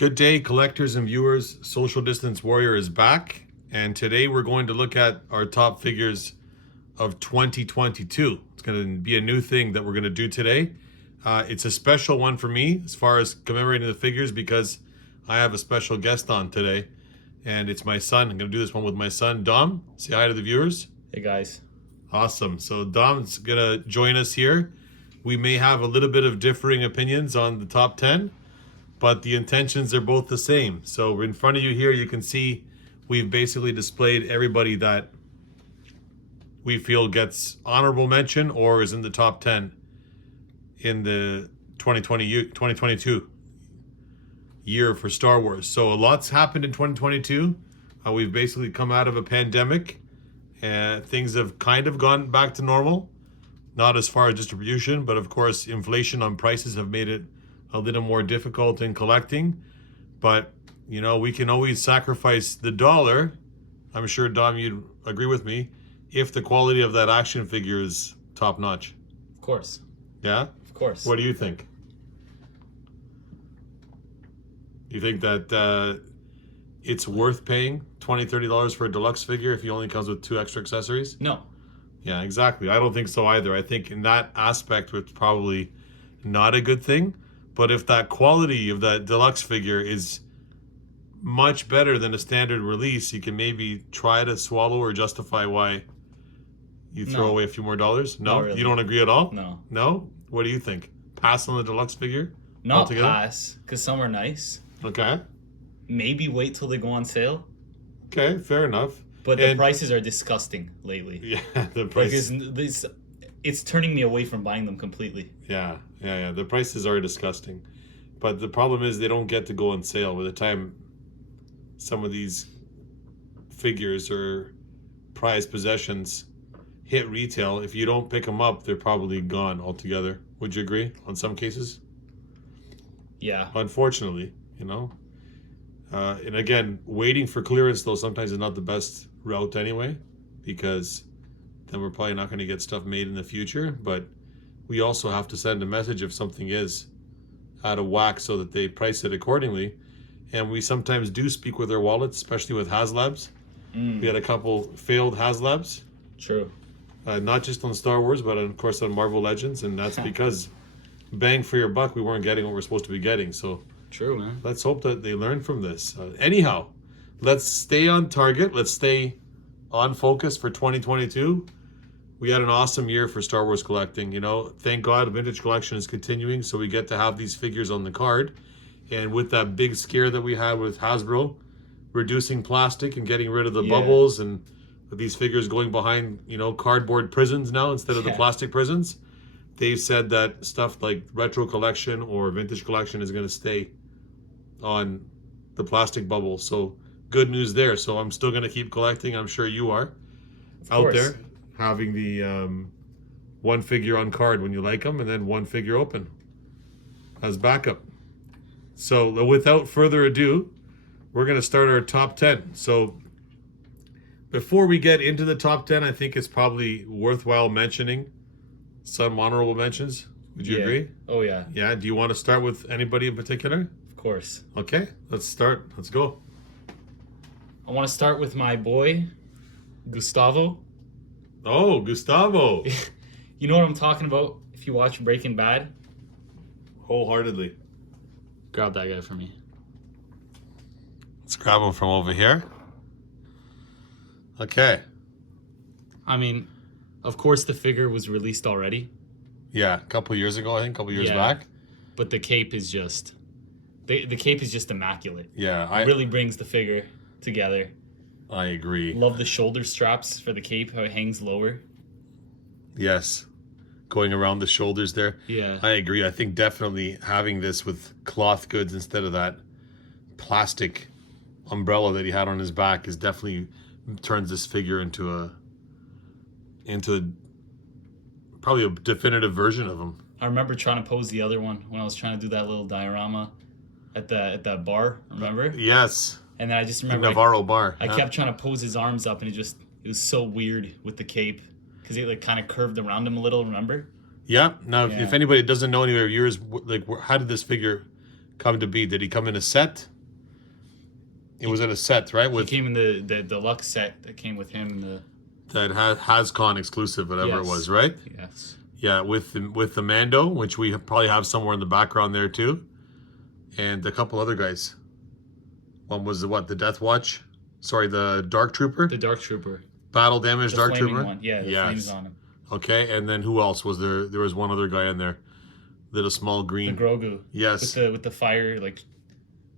Good day, collectors and viewers. Social Distance Warrior is back, and today we're going to look at our top figures of 2022. It's going to be a new thing that we're going to do today. It's a special one for me as far as commemorating the figures because I have a special guest on today, and it's my son. I'm going to do this one with my son, Dom. Say hi to the viewers. Hey guys. Awesome. So Dom's going to join us here. We may have a little bit of differing opinions on the top 10, but the intentions are both the same. So in front of you here, you can see we've basically displayed everybody that we feel gets honorable mention or is in the top 10 in the 2022 year for Star Wars. So a lot's happened in 2022. We've basically come out of a pandemic and things have kind of gone back to normal. Not as far as distribution, but of course inflation on prices have made it a little more difficult in collecting. But you know, we can always sacrifice the dollar. I'm sure Dom, you'd agree with me, if the quality of that action figure is top notch. Of course. Yeah? Of course. What do you think? You think that it's worth paying $20-$30 for a deluxe figure if he only comes with 2 extra accessories? No. Yeah, exactly. I don't think so either. I think in that aspect, it's probably not a good thing. But if that quality of that deluxe figure is much better than a standard release, you can maybe try to swallow or justify why you throw away a few more dollars. No, Not really. You don't agree at all? No. No? What do you think? Pass on the deluxe figure? Not altogether? pass, because some are nice. Okay. Maybe wait till they go on sale. Okay, fair enough. But the prices are disgusting lately. Yeah, the price. It's turning me away from buying them completely. Yeah. The prices are disgusting. But the problem is they don't get to go on sale. By the time some of these figures or prized possessions hit retail, if you don't pick them up, they're probably gone altogether. Would you agree on some cases? Yeah. Unfortunately, you know. And again, waiting for clearance though sometimes is not the best route anyway, because then we're probably not going to get stuff made in the future. But we also have to send a message if something is out of whack so that they price it accordingly. And we sometimes do speak with their wallets, especially with HasLabs. We had a couple failed HasLabs. True. Not just on Star Wars, but of course on Marvel Legends. And that's because bang for your buck, we weren't getting what we're supposed to be getting. So True, man. let's hope that they learn from this. Anyhow, let's stay on target. Let's stay on focus for 2022. We had an awesome year for Star Wars collecting. You know, thank God Vintage Collection is continuing, so we get to have these figures on the card. And with that big scare that we had with Hasbro, reducing plastic and getting rid of the bubbles, and with these figures going behind, you know, cardboard prisons now instead of the plastic prisons, they've said that stuff like Retro Collection or Vintage Collection is going to stay on the plastic bubble. So good news there. So I'm still going to keep collecting. I'm sure you are out there having the one figure on card when you like them and then one figure open as backup. So without further ado, we're going to start our top 10. So before we get into the top 10, I think it's probably worthwhile mentioning some honorable mentions. Would you agree? Oh yeah. Yeah. Do you want to start with anybody in particular? Of course. Okay, let's start. Let's go. I want to start with my boy, Gustavo. Oh, Gustavo. You know what I'm talking about if you watch Breaking Bad? Wholeheartedly. Grab that guy for me. Let's grab him from over here. Okay. I mean, of course the figure was released already. Yeah, a couple years ago, I think, a couple years back. But the cape is just... The cape is just immaculate. Yeah. It really brings the figure together. I agree. Love the shoulder straps for the cape, how it hangs lower. Yes. Going around the shoulders there. Yeah. I agree. I think definitely having this with cloth goods instead of that plastic umbrella that he had on his back is definitely turns this figure into probably a definitive version of him. I remember trying to pose the other one when I was trying to do that little diorama at that bar, remember? Yes. And then I just remember the Navarro bar. I kept trying to pose his arms up, and it was so weird with the cape because it like kind of curved around him a little, remember? Yeah. Now, if anybody doesn't know any of your viewers, like, how did this figure come to be? Did he come in a set? It was in a set, right? He With came in the deluxe set that came with him. that HasCon exclusive, whatever it Yes. was, right? Yes. Yeah, with the Mando, which we probably have somewhere in the background there too, and a couple other guys. One was the Death Watch, sorry, the Dark Trooper, The Dark Trooper. battle damage The Dark flaming Trooper. one. Yeah, the flames on him. Okay, and then who else was there? There was one other guy in there, little small The green. Grogu. Yes. With the fire, like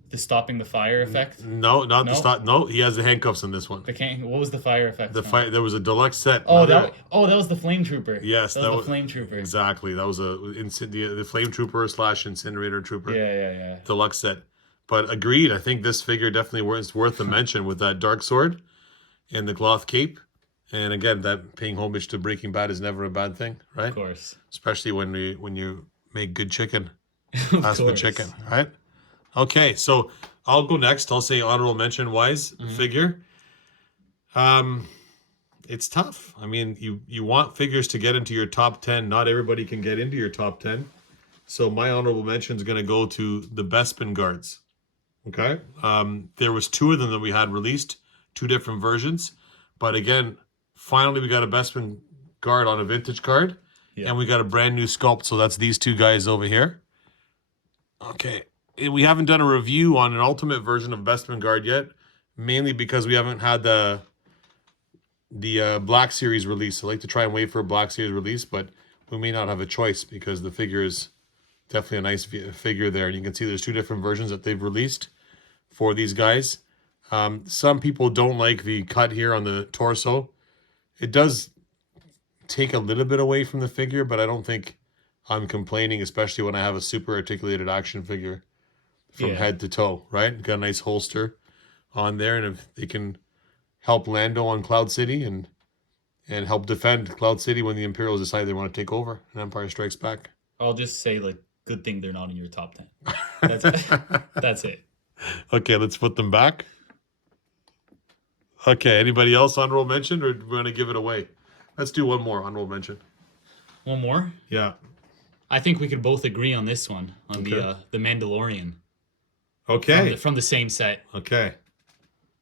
the stopping the fire effect. No, not the No? stop. No, he has the handcuffs in this one. What was the fire effect? The from? fight. There was a deluxe set. Oh, another- that was the Flame Trooper. Yes, that was the Flame Trooper. Exactly. That was the Flame Trooper / Incinerator Trooper. Yeah. Deluxe set. But agreed, I think this figure definitely is worth a mention with that dark sword and the cloth cape. And again, that paying homage to Breaking Bad is never a bad thing, right? Of course. Especially when you make good chicken. Of That's the course. chicken, right? Okay, so I'll go next. I'll say honorable mention wise figure. It's tough. I mean, you want figures to get into your top 10. Not everybody can get into your top 10. So my honorable mention is going to go to the Bespin guards. Okay. There was 2 of them that we had released, 2 different versions. But again, finally we got a Bespin guard on a vintage card. Yeah. And we got a brand new sculpt. So that's these 2 guys over here. Okay. We haven't done a review on an ultimate version of Bespin guard yet. Mainly because we haven't had the Black Series release. I like to try and wait for a Black Series release. But we may not have a choice because the figure is definitely a nice figure there. And you can see there's 2 different versions that they've released for these guys. Some people don't like the cut here on the torso. It does take a little bit away from the figure, but I don't think I'm complaining, especially when I have a super articulated action figure from head to toe, right? Got a nice holster on there, and if they can help Lando on Cloud City and help defend Cloud City when the Imperials decide they want to take over and Empire Strikes Back. I'll just say, like, good thing they're not in your top 10. That's it. That's it. Okay, let's put them back. Okay, anybody else honorable mention, or do we want to give it away? Let's do one more honorable mention. One more. Yeah. I think we could both agree on this one, on Okay. the Mandalorian. Okay. From the same set Okay.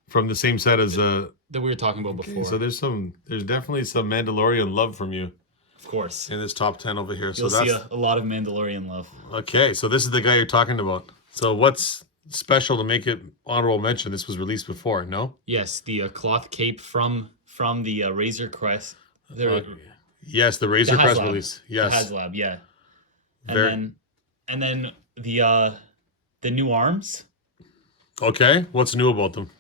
From the same set as that we were talking about before. So there's definitely some Mandalorian love from you Of course. in this top 10 over here. So You'll that's see a lot of Mandalorian love. okay. So this is the guy you're talking about. So what's special to make it honorable mention? This was released before, no? Yes, the cloth cape from the Razor Crest. Yes, the Razor The Crest HasLab. release. Yes. The HasLab, yeah. Very- And then the new arms Okay. What's new about them?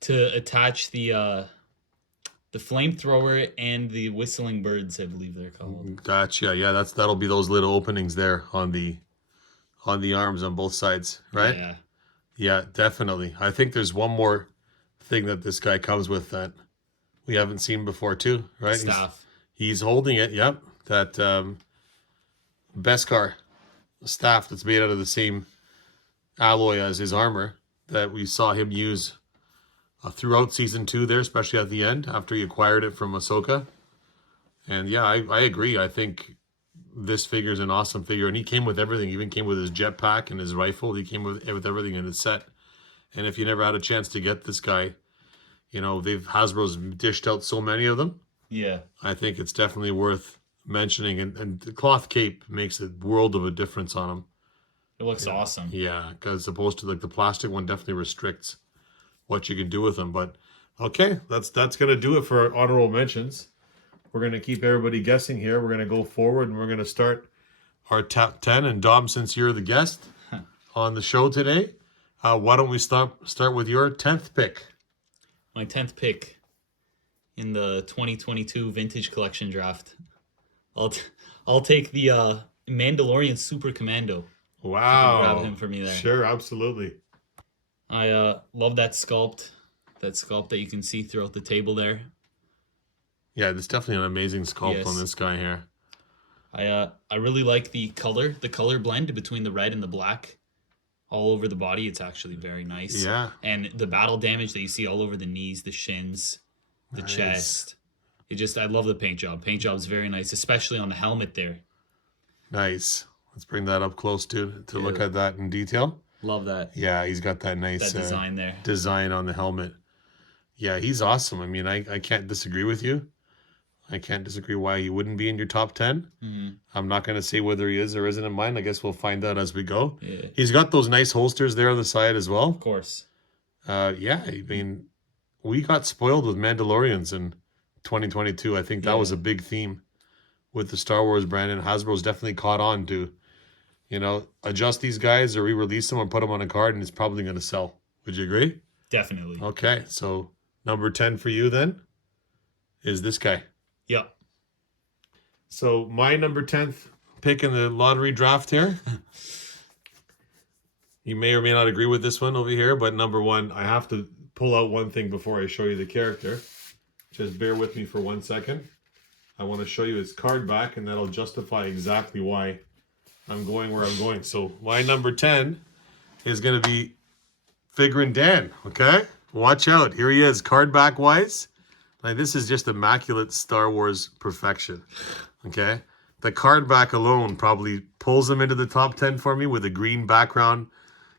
to attach the flamethrower and the whistling birds, I believe they're called. Gotcha. Yeah, that'll be those little openings there on the arms on both sides, right? Yeah. Yeah, definitely. I think there's one more thing that this guy comes with that we haven't seen before too, right? Staff. He's holding it. Yep, that Beskar staff that's made out of the same alloy as his armor that we saw him use throughout season 2 there, especially at the end after he acquired it from Ahsoka. And yeah, I agree. I think this figure is an awesome figure, and he came with everything. He even came with his jetpack and his rifle. He came with everything in his set. And if you never had a chance to get this guy, you know, Hasbro's dished out so many of them. Yeah. I think it's definitely worth mentioning, and the cloth cape makes a world of a difference on him. It looks awesome. Yeah, because opposed to like the plastic one definitely restricts what you can do with them. But okay, that's gonna do it for our honorable mentions. We're gonna keep everybody guessing here. We're gonna go forward and we're gonna start our top 10. And Dom, since you're the guest on the show today, why don't we start with your 10th pick? My 10th pick in the 2022 Vintage Collection Draft. I'll take the Mandalorian Super Commando. Wow. Grab him for me there. Sure, absolutely. I love that sculpt. That sculpt that you can see throughout the table there. Yeah, there's definitely an amazing sculpt Yes. on this guy here. I really like the color blend between the red and the black all over the body. It's actually very nice. Yeah. And the battle damage that you see all over the knees, the shins, the Nice. chest. I love the paint job. Paint job's very nice, especially on the helmet there. Nice. Let's bring that up close to look at that in detail. Love that. Yeah, he's got that nice That design there. design on the helmet. Yeah, he's awesome. I mean, I can't disagree with you. I can't disagree why he wouldn't be in your top 10. Mm-hmm. I'm not going to say whether he is or isn't in mine. I guess we'll find out as we go. Yeah. He's got those nice holsters there on the side as well. Of course. Yeah, I mean, we got spoiled with Mandalorians in 2022. I think that was a big theme with the Star Wars brand, and Hasbro's definitely caught on to, you know, adjust these guys or re-release them or put them on a card, and it's probably going to sell. Would you agree? Definitely. Okay, so number 10 for you then is this guy. Yep. So my number 10th pick in the lottery draft here. You may or may not agree with this one over here, but number one, I have to pull out one thing before I show you the character. Just bear with me for 1 second. I want to show you his card back, and that'll justify exactly why I'm going where I'm going. So my number 10 is going to be Figrin Dan, okay? Watch out. Here he is, card back wise. Like, this is just immaculate Star Wars perfection, okay? The card back alone probably pulls him into the top 10 for me with a green background.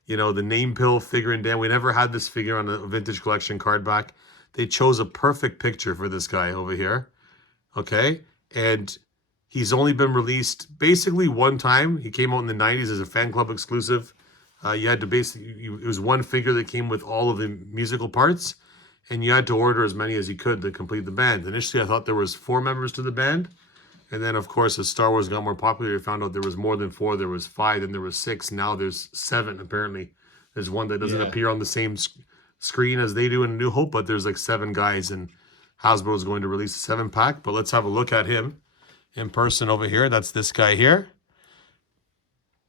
You know, the name pill Figrin Dan. We never had this figure on a vintage collection card back. They chose a perfect picture for this guy over here, okay? And he's only been released basically one time. He came out in the 90s as a fan club exclusive. You had to basically, it was one figure that came with all of the musical parts, and you had to order as many as you could to complete the band. Initially, I thought there was 4 members to the band. And then, of course, as Star Wars got more popular, you found out there was more than 4. There was 5, then there was 6. Now there's 7, apparently. There's one that doesn't appear on the same screen as they do in New Hope, but there's like 7 guys, and Hasbro is going to release a 7-pack. But let's have a look at him in person over here. That's this guy here.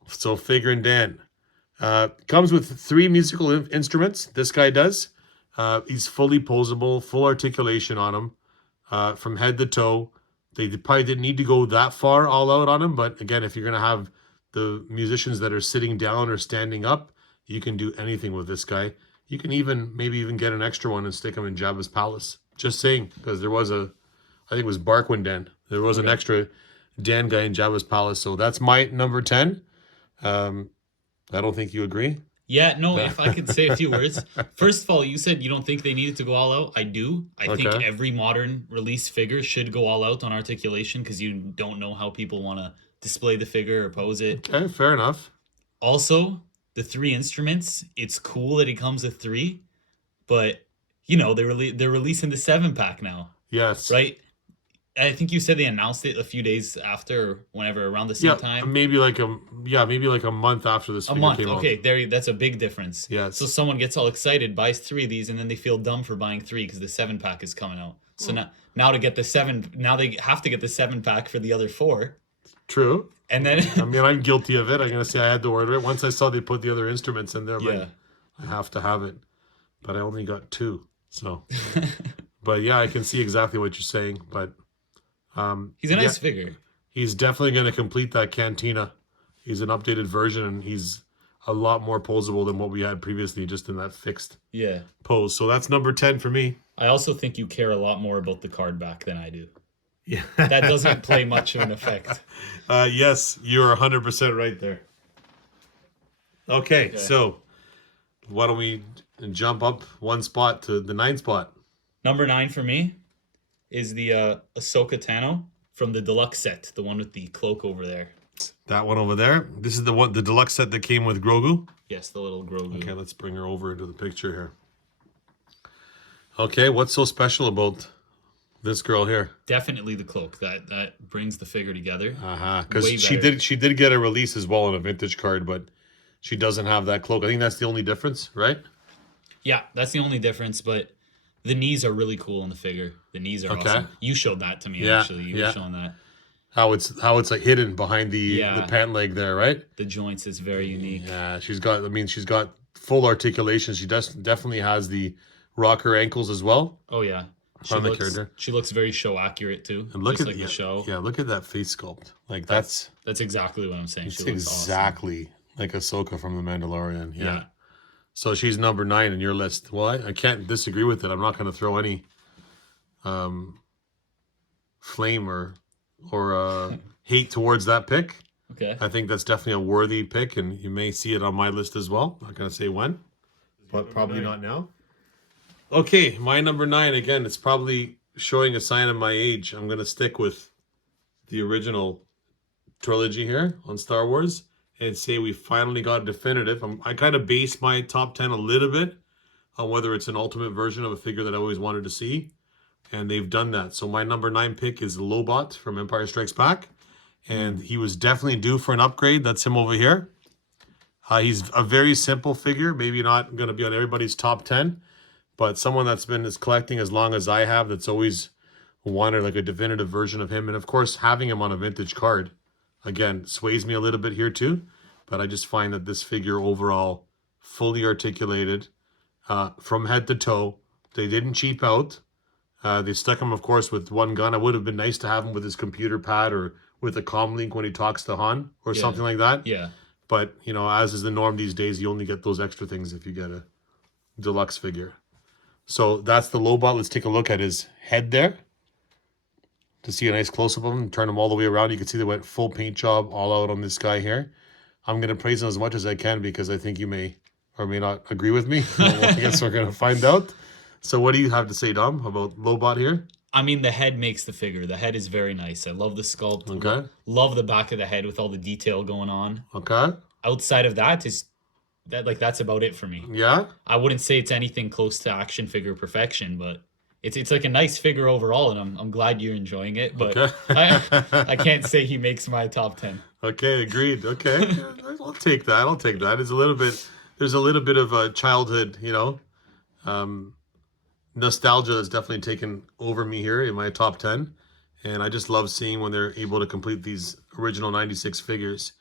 So Figrin Dan. Comes with 3 musical instruments. This guy does. He's fully posable, full articulation on him from head to toe. They probably didn't need to go that far all out on him, but again, if you're going to have the musicians that are sitting down or standing up, you can do anything with this guy. You can maybe even get an extra one and stick him in Jabba's palace. Just saying, because there was I think it was Barquin Dan. There was an extra Dan guy in Jabba's palace, so that's my number 10. I don't think you agree. Yeah, no, if I could say a few words. First of all, you said you don't think they needed to go all out. I do. I think every modern release figure should go all out on articulation because you don't know how people want to display the figure or pose it. Okay, fair enough. Also, the 3 instruments, it's cool that he comes with 3, but, you know, they're releasing the 7-pack now. Yes. Right? I think you said they announced it a few days after, or whenever, around the same time. Maybe like a month after this figure came out. Okay, that's a big difference. Yes. So someone gets all excited, buys 3 of these, and then they feel dumb for buying 3 because the 7-pack is coming out. So now to get the 7, now they have to get the 7-pack for the other 4. True. And then I mean, I'm guilty of it. I'm gonna say I had to order it. Once I saw they put the other instruments in there, I'm like, I have to have it. But I only got 2. So but yeah, I can see exactly what you're saying. But he's a nice figure. He's definitely going to complete that cantina. He's an updated version, and he's a lot more posable than what we had previously, just in that fixed pose. So that's number 10 for me. I also think you care a lot more about the card back than I do. Yeah, that doesn't play much of an effect. Yes, you're 100% right there. Okay, so why don't we jump up 1 spot to the 9th spot? Number 9 for me is the Ahsoka Tano from the deluxe set, the one with the cloak over there. That one over there. This is the deluxe set that came with Grogu. Yes, the little Grogu. Okay, let's bring her over into the picture here. Okay, what's so special about this girl here? Definitely the cloak. That brings the figure together. Because she did get a release as well on a vintage card, but she doesn't have that cloak. I think that's the only difference, right? Yeah, that's the only difference, but the knees are really cool in the figure. The knees are awesome. You showed that to me, actually. You were showing that. How it's like hidden behind the pant leg there, right? The joints is very unique. Yeah, she's got full articulation. She definitely has the rocker ankles as well. Oh yeah. She looks very show accurate too. And look at the show. Yeah, look at that face sculpt. Like that's exactly what I'm saying. She looks exactly like Ahsoka from The Mandalorian. Yeah. So she's number 9 in your list. Well, I can't disagree with it. I'm not going to throw any flame or hate towards that pick. Okay. I think that's definitely a worthy pick, and you may see it on my list as well. Not going to say when, but probably not now. Okay, my number 9, again, it's probably showing a sign of my age. I'm going to stick with the original trilogy here on Star Wars and say we finally got a definitive. I kind of base my top 10 a little bit on whether it's an ultimate version of a figure that I always wanted to see, and they've done that. So my number 9 pick is Lobot from Empire Strikes Back, and he was definitely due for an upgrade. That's him over here. He's a very simple figure, maybe not going to be on everybody's top 10, but someone that's been collecting as long as I have, that's always wanted like a definitive version of him. And of course, having him on a vintage card, again, sways me a little bit here too. But I just find that this figure overall, fully articulated from head to toe. They didn't cheap out. They stuck him, of course, with one gun. It would have been nice to have him with his computer pad or with a comm link when he talks to Han or something like that. Yeah. But, you know, as is the norm these days, you only get those extra things if you get a deluxe figure. So that's the Lobot. Let's take a look at his head there to see a nice close-up of him. Turn him all the way around. You can see they went full paint job all out on this guy here. I'm going to praise him as much as I can because I think you may or may not agree with me. I guess we're going to find out. So what do you have to say, Dom, about Lobot here? I mean, the head makes the figure. The head is very nice. I love the sculpt. Okay. Love the back of the head with all the detail going on. Okay. Outside of that, that's about it for me. Yeah? I wouldn't say it's anything close to action figure perfection, but it's like a nice figure overall, and I'm glad you're enjoying it. But Okay. I can't say he makes my top 10. Okay, agreed. Okay. I'll take that. I'll take that. There's a little bit of a childhood, you know, nostalgia that's definitely taken over me here in my top 10. And I just love seeing when they're able to complete these original 96 figures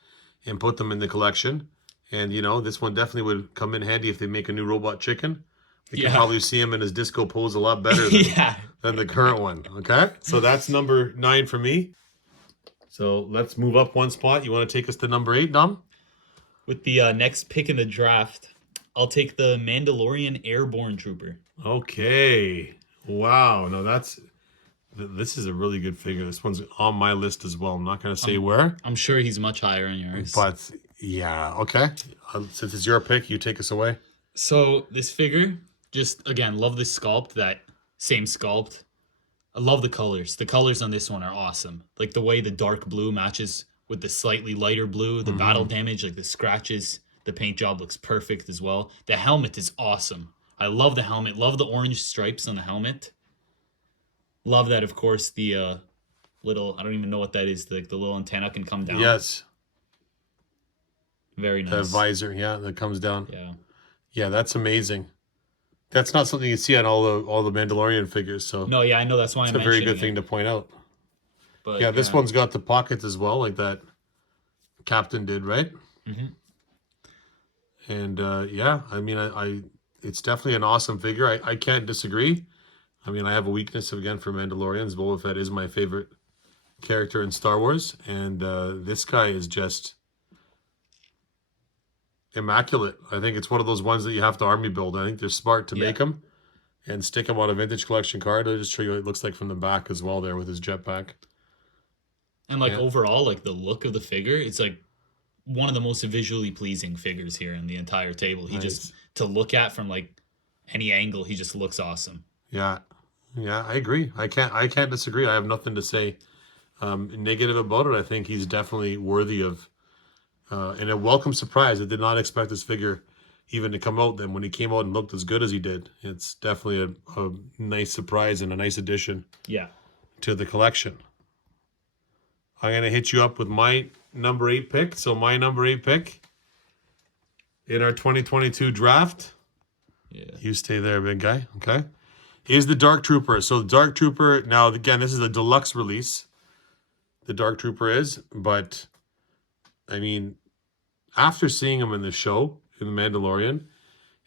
and put them in the collection. And, you know, this one definitely would come in handy if they make a new Robot Chicken. You can probably see him in his disco pose a lot better than the current one. Okay? So that's number 9 for me. So let's move up one spot. You want to take us to number 8, Dom? With the next pick in the draft, I'll take the Mandalorian Airborne Trooper. Okay. Wow. No, this is a really good figure. This one's on my list as well. I'm not going to say where. I'm sure he's much higher in yours. But yeah, okay. Since it's your pick, you take us away. So this figure, just again, love the sculpt, that same sculpt. I love the colors. The colors on this one are awesome. Like the way the dark blue matches with the slightly lighter blue, the battle damage, like the scratches, the paint job looks perfect as well. The helmet is awesome. I love the helmet. Love the orange stripes on the helmet. Love that, of course, the little, I don't even know what that is, the little antenna can come down. Yes. Very nice. The visor, yeah, that comes down. Yeah. Yeah, that's amazing. That's not something you see on all the Mandalorian figures, so No, yeah, I know, that's why it's a very good thing to point out. But yeah, this one's got the pockets as well, like that Captain did, right? Mm-hmm. And yeah, I mean, it's definitely an awesome figure. I can't disagree. I mean, I have a weakness again for Mandalorians. Boba Fett is my favorite character in Star Wars, and this guy is just immaculate. I think it's one of those ones that you have to army build. I think they're smart to make them and stick them on a vintage collection card. I'll just show you what it looks like from the back as well there with his jetpack. And like overall, like the look of the figure, it's like one of the most visually pleasing figures here in the entire table. He just, to look at from like any angle, he just looks awesome. Yeah. Yeah, I agree. I can't disagree. I have nothing to say negative about it. I think he's definitely worthy of and a welcome surprise. I did not expect this figure even to come out. Then when he came out and looked as good as he did, it's definitely a nice surprise and a nice addition to the collection. I'm going to hit you up with my number 8 pick. So my number 8 pick in our 2022 draft. Yeah. You stay there, big guy. Okay. Is the Dark Trooper. So the Dark Trooper, now again, this is a deluxe release. The Dark Trooper is, but I mean, after seeing him in the show, in The Mandalorian,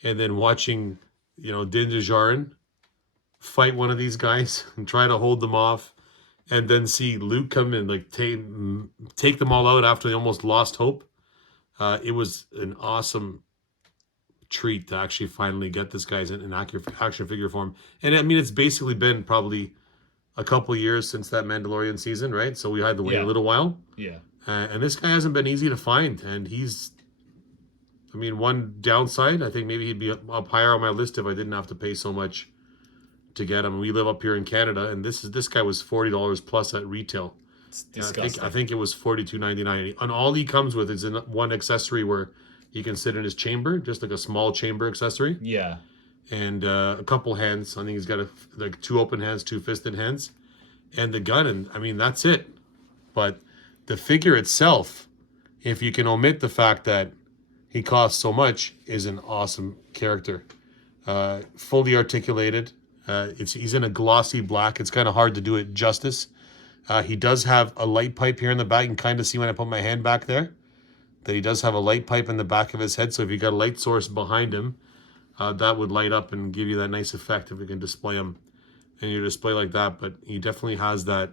and then watching, you know, Din Djarin fight one of these guys and try to hold them off, and then see Luke come in, like take them all out after they almost lost hope. It was an awesome treat to actually finally get this guy's in action figure form. And I mean, it's basically been probably a couple years since that Mandalorian season, right? So we had to wait a little while. Yeah. And this guy hasn't been easy to find. And one downside, I think maybe he'd be up higher on my list if I didn't have to pay so much to get him. We live up here in Canada, and this guy was $40 plus at retail. It's disgusting. I think it was $42.99. And all he comes with is one accessory where you can sit in his chamber, just like a small chamber accessory. Yeah. And a couple hands. I think he's got like 2 open hands, 2 fisted hands, and the gun. And that's it. But the figure itself, if you can omit the fact that he costs so much, is an awesome character. Fully articulated. He's in a glossy black. It's kind of hard to do it justice. He does have a light pipe here in the back. You can kind of see when I put my hand back there that he does have a light pipe in the back of his head. So if you got a light source behind him, that would light up and give you that nice effect if you can display him in your display like that. But he definitely has that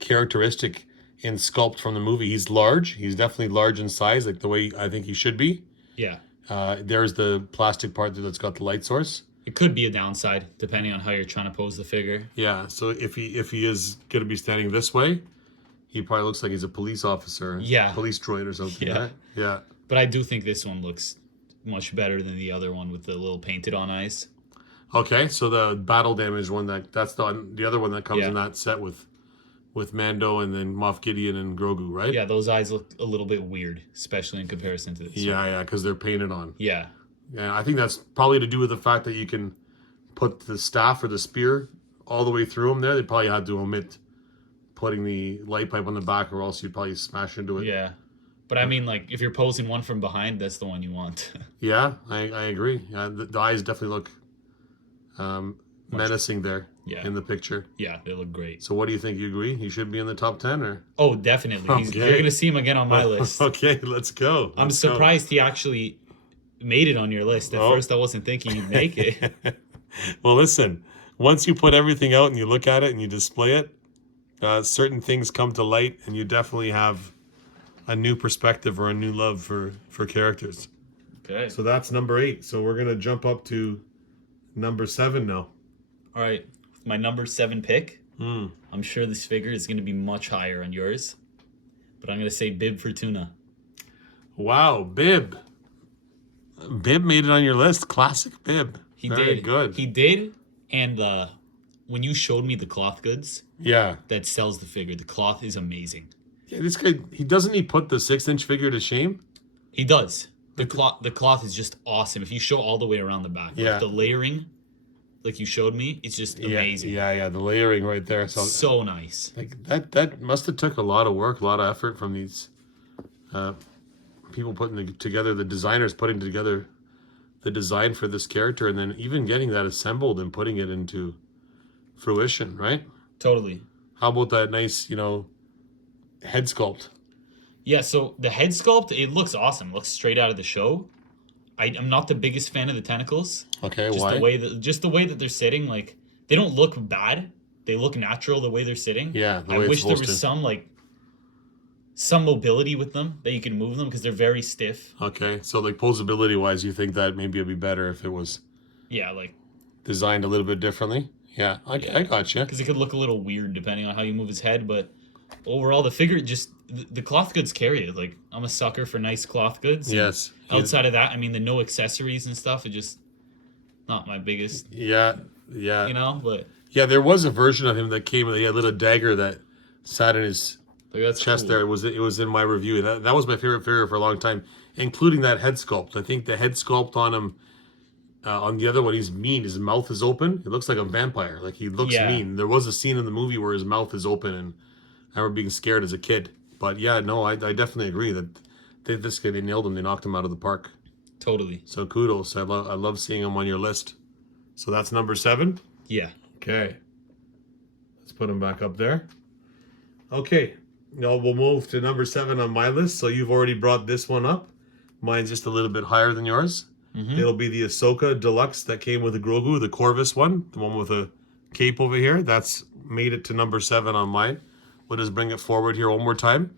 characteristic in sculpt from the movie. He's large. He's definitely large in size, like the way I think he should be. Yeah. There's the plastic part that's got the light source. It could be a downside depending on how you're trying to pose the figure. Yeah. So if he is going to be standing this way, he probably looks like he's a police officer. Yeah. Police droid or something. Yeah. Right? Yeah. But I do think this one looks much better than the other one with the little painted on eyes. Okay. So the battle damage one, that's the other one that comes in that set with Mando and then Moff Gideon and Grogu, right? Yeah, those eyes look a little bit weird, especially in comparison to this one. Yeah, because they're painted on. Yeah. Yeah, I think that's probably to do with the fact that you can put the staff or the spear all the way through them there. They probably had to omit putting the light pipe on the back, or else you'd probably smash into it. Yeah. But I mean, like, if you're posing one from behind, that's the one you want. Yeah, I agree. Yeah, the eyes definitely look menacing there in the picture. Yeah, they look great. So what do you think? You agree? He should be in the top 10? Or? Oh, definitely. You're going to see him again on my list. Okay, let's go. I'm surprised he actually made it on your list. At first, I wasn't thinking he'd make it. Well, listen, once you put everything out and you look at it and you display it, certain things come to light, and you definitely have a new perspective or a new love for characters. Okay. So that's number 8. So we're going to jump up to number 7 now. All right. My number 7 pick. I'm sure this figure is going to be much higher on yours, but I'm going to say Bib Fortuna. Wow, Bib. Bib made it on your list. Classic Bib. Very good. He did. And when you showed me the cloth goods that sells the figure, the cloth is amazing. Yeah, this guy, he put the 6-inch figure to shame? He does. The cloth is just awesome. If you show all the way around the back, like the layering, like you showed me, it's just amazing. Yeah, the layering right there. So nice. Like that must have took a lot of work, a lot of effort from these people putting together, the designers putting together the design for this character, and then even getting that assembled and putting it into fruition, right? Totally. How about that nice, head sculpt? Yeah, so the head sculpt, it looks awesome. It looks straight out of the show. I'm not the biggest fan of the tentacles. Okay, just why? The way that they're sitting, like, they don't look bad. They look natural the way they're sitting. Yeah, I wish there was some mobility with them, that you can move them, because they're very stiff. Okay, so like posability wise, you think that maybe it'd be better if it was designed a little bit differently? Yeah, I gotcha. Because it could look a little weird depending on how you move his head, but overall the figure just the cloth goods carry it. Like, I'm a sucker for nice cloth goods. Yes. Outside of that, I mean, the no accessories and stuff, it just not my biggest. Yeah. But yeah, there was a version of him that came with a little dagger that sat in his chest. Cool. There. It was in my review. That was my favorite figure for a long time, including that head sculpt. I think the head sculpt on him, on the other one, he's mean. His mouth is open. He looks like a vampire. Like, he looks mean. There was a scene in the movie where his mouth is open, and I remember being scared as a kid. But yeah, no, I definitely agree that this guy, they nailed him. They knocked him out of the park. Totally. So kudos. I love seeing him on your list. So that's number 7? Yeah. Okay. Let's put him back up there. Okay. Now we'll move to number 7 on my list. So you've already brought this one up. Mine's just a little bit higher than yours. Mm-hmm. It'll be the Ahsoka Deluxe that came with the Grogu, the Corvus one, the one with a cape over here. That's made it to number 7 on mine. We'll just bring it forward here one more time.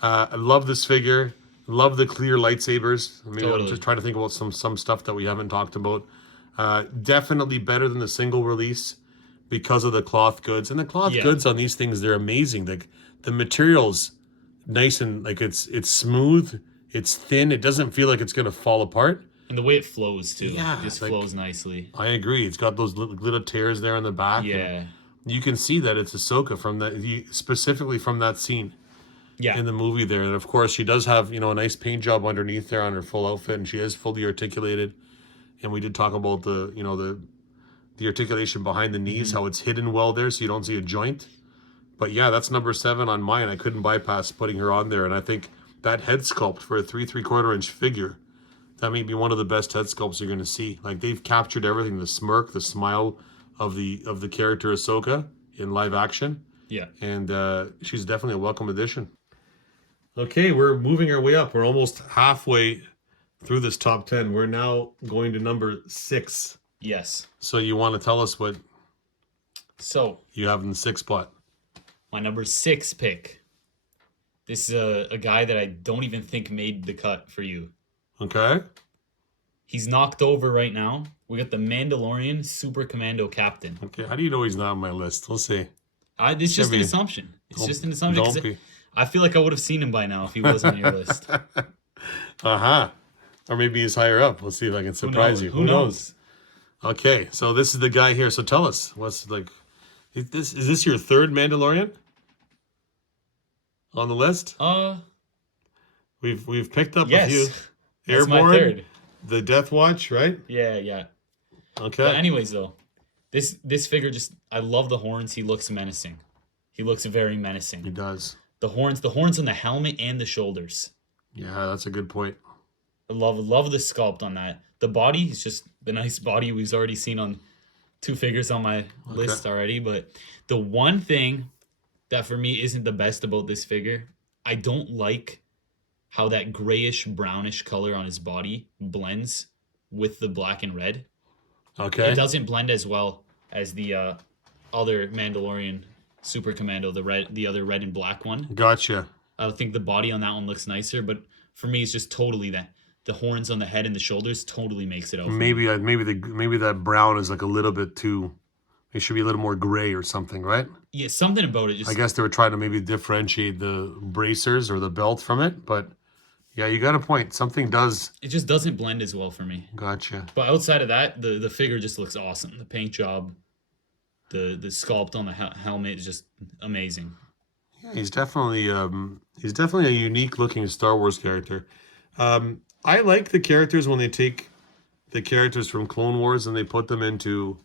I love this figure. Love the clear lightsabers. I'm just trying to think about some stuff that we haven't talked about. Definitely better than the single release because of the cloth goods. And the cloth goods on these things, they're amazing. The materials nice and like it's smooth, it's thin, it doesn't feel like it's gonna fall apart. And the way it flows too. Yeah, It just like- flows nicely. I agree. It's got those little tears there on the back. and Yeah. you can see that it's Ahsoka from that, specifically from that scene Yeah. in the movie there. And of course, she does have, a nice paint job underneath there on her full outfit, and she is fully articulated. And we did talk about the articulation behind the knees, how it's hidden well there, so you don't see a joint. But yeah, that's number 7 on mine. I couldn't bypass putting her on there, and I think that head sculpt for a 3¾ inch figure, that may be one of the best head sculpts you're going to see. Like, they've captured everything: the smirk, the smile of the character Ahsoka in live action. Yeah. And she's definitely a welcome addition. Okay, we're moving our way up. We're almost halfway through this top 10. We're now going to number 6. Yes. So you want to tell us what So you have in the 6th spot? my number 6 pick. This is a guy that I don't even think made the cut for you. Okay. He's knocked over right now. We got the Mandalorian Super Commando Captain. Okay. How do you know he's not on my list? We'll see. It's just an be. assumption. It's Don't- just an assumption. 'cause Don't be. I feel like I would have seen him by now if he was on your list. Or maybe he's higher up. We'll see if I can surprise you. Who knows? Okay, so this is the guy here. So tell us, what's like, is this your 3rd Mandalorian on the list? We've picked up a few. Yes. That's my Airborne, 3rd. the Death Watch, right? Yeah. Okay. But anyways, though, this figure I love the horns. He looks menacing. He looks very He menacing. does. The horns on the helmet and the shoulders. Yeah, that's a good point. I love the sculpt on that. The body is just the nice body we've already seen on 2 figures on my list already. But the one thing that for me isn't the best about this figure, I don't like how that grayish brownish color on his body blends with the black and red. Okay. It doesn't blend as well as the other Mandalorian Super Commando, the other red and black one. Gotcha. I think the body on that one looks nicer, but for me, it's just totally that the horns on the head and the shoulders totally makes it out. Maybe that brown is like a little bit too. It should be a little more gray or something, right? Yeah, something about it. Just I guess they were trying to maybe differentiate the bracers or the belt from it, but yeah, you got a point. Something does. it just doesn't blend as well for me. Gotcha. But outside of that, the figure just looks awesome. The paint job, the sculpt on the helmet is just amazing. Yeah, he's definitely a unique looking Star Wars character. I like the characters when they take the characters from Clone Wars and they put them into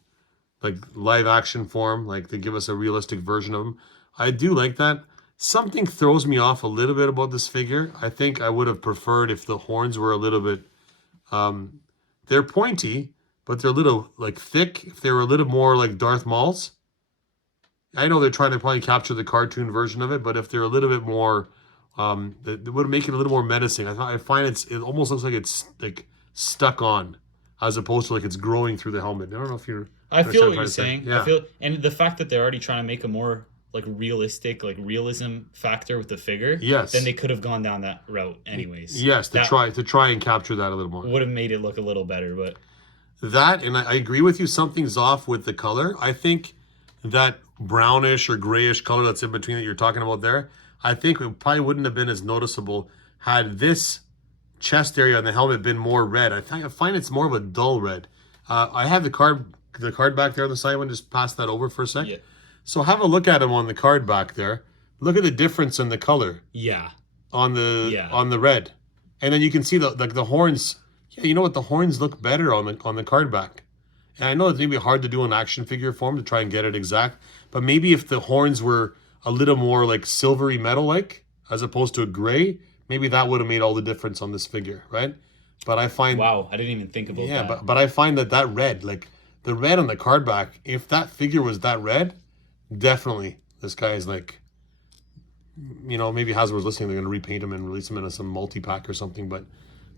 like live action form, like they give us a realistic version of them. I do like that. Something throws me off a little bit about this figure. I think I would have preferred if the horns were a little bit, they're pointy, but they're a little like thick. If they were a little more like Darth Maul's. I know they're trying to probably capture the cartoon version of it, but if they're a little bit more, it would make it a little more menacing. I find it almost looks like it's like stuck on, as opposed to like it's growing through the helmet. I don't know if you're. I feel what understand you're I'm saying. Yeah. I feel, and the fact that they're already trying to make a more like realistic, like realism factor with the figure. Yes. Then they could have gone down that route anyways. Yes, That to try and capture that a little more. would have made it look a little better, but That, and I agree with you. Something's off with the color. I think that brownish or grayish color that's in between that you're talking about there, I think it probably wouldn't have been as noticeable had this chest area on the helmet been more red. I find it's more of a dull red. I have the card back there on the side. I want to just pass that over for a sec. yeah. So have a look at him on the card back there. Look at the difference in the color Yeah. on the Yeah. on the red, and then you can see the horns. Yeah, you know what? The horns look better on the card back. And I know it's maybe hard to do in action figure form to try and get it exact, but maybe if the horns were a little more like silvery metal like, as opposed to a gray, maybe that would have made all the difference on this figure, right? But I find Wow, I didn't even think about yeah, that. but I find that red, like the red on the card back, if that figure was that red, definitely this guy is like, maybe Hasbro's listening, they're going to repaint him and release him in some multi-pack or something, but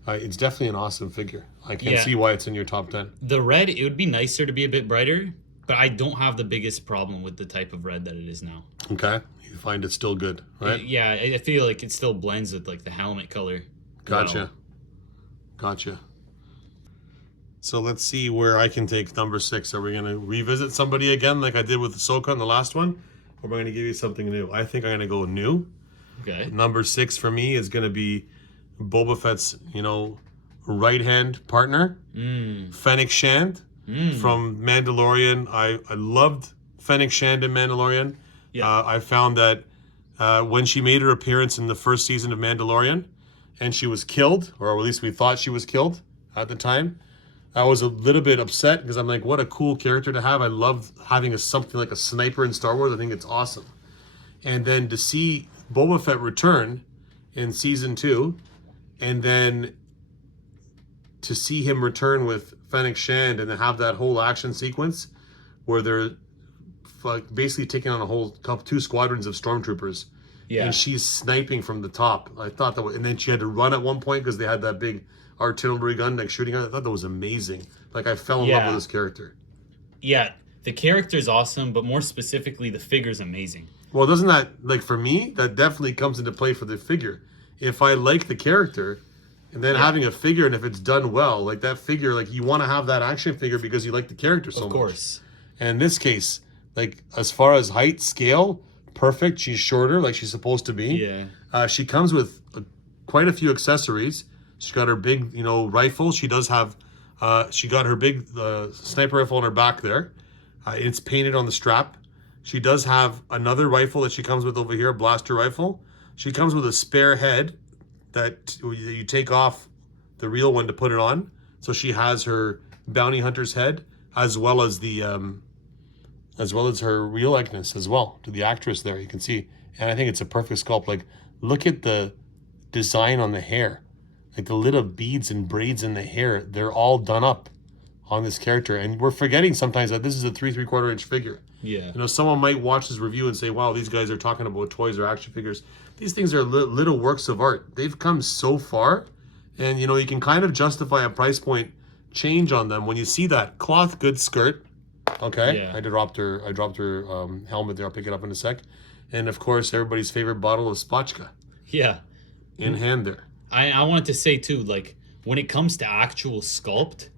it's definitely an awesome figure. I can Yeah. see why it's in your top 10. The red, it would be nicer to be a bit brighter, but I don't have the biggest problem with the type of red that it is now. Okay? You find it still good, right? Yeah, I feel like it still blends with like the helmet color. Gotcha. well. Gotcha. So let's see where I can take number 6. Are we going to revisit somebody again like I did with Ahsoka in the last one? Or am I going to give you something new? I think I'm going to go new. Okay. Number 6 for me is going to be Boba Fett's, right-hand partner, Fennec Shand from Mandalorian. I loved Fennec Shand in Mandalorian. Yeah. I found that when she made her appearance in the first season of Mandalorian and she was killed, or at least we thought she was killed at the time, I was a little bit upset because I'm like, what a cool character to have. I love having something like a sniper in Star Wars. I think it's awesome. And then to see Boba Fett return in season 2, and then to see him return with Fennec Shand and to have that whole action sequence where they're like basically taking on a whole 2 squadrons of stormtroopers, and she's sniping from the top. I thought that, and then she had to run at one point because they had that big artillery gun like shooting at it. I thought that was amazing. Like I fell in love with this character. Yeah, the character's awesome, but more specifically, the figure's amazing. Well, doesn't that, like, for me, that definitely comes into play for the figure. If I like the character, and then having a figure, and if it's done well, like that figure, like you want to have that action figure because you like the character so much. Of course. And in this case, like as far as height, scale, perfect. She's shorter, like she's supposed to be. Yeah. She comes with quite a few accessories. She's got her big, rifle. She does have, she got her big sniper rifle on her back there. It's painted on the strap. She does have another rifle that she comes with over here, a blaster rifle. She comes with a spare head that you take off the real one to put it on. So she has her bounty hunter's head as well as the her real likeness as well to the actress there. You can see, and I think it's a perfect sculpt. Like, look at the design on the hair, like the little beads and braids in the hair. They're all done up on this character, and we're forgetting sometimes that this is a 3¾ inch figure. Yeah. Someone might watch this review and say, wow, these guys are talking about toys or action figures. These things are little works of art. They've come so far, and you can kind of justify a price point change on them when you see that cloth good skirt. Okay. Yeah. I dropped her helmet there. I'll pick it up in a sec. And of course, everybody's favorite bottle of Spotchka Yeah. in hand there. I wanted to say too, like, when it comes to actual sculpt,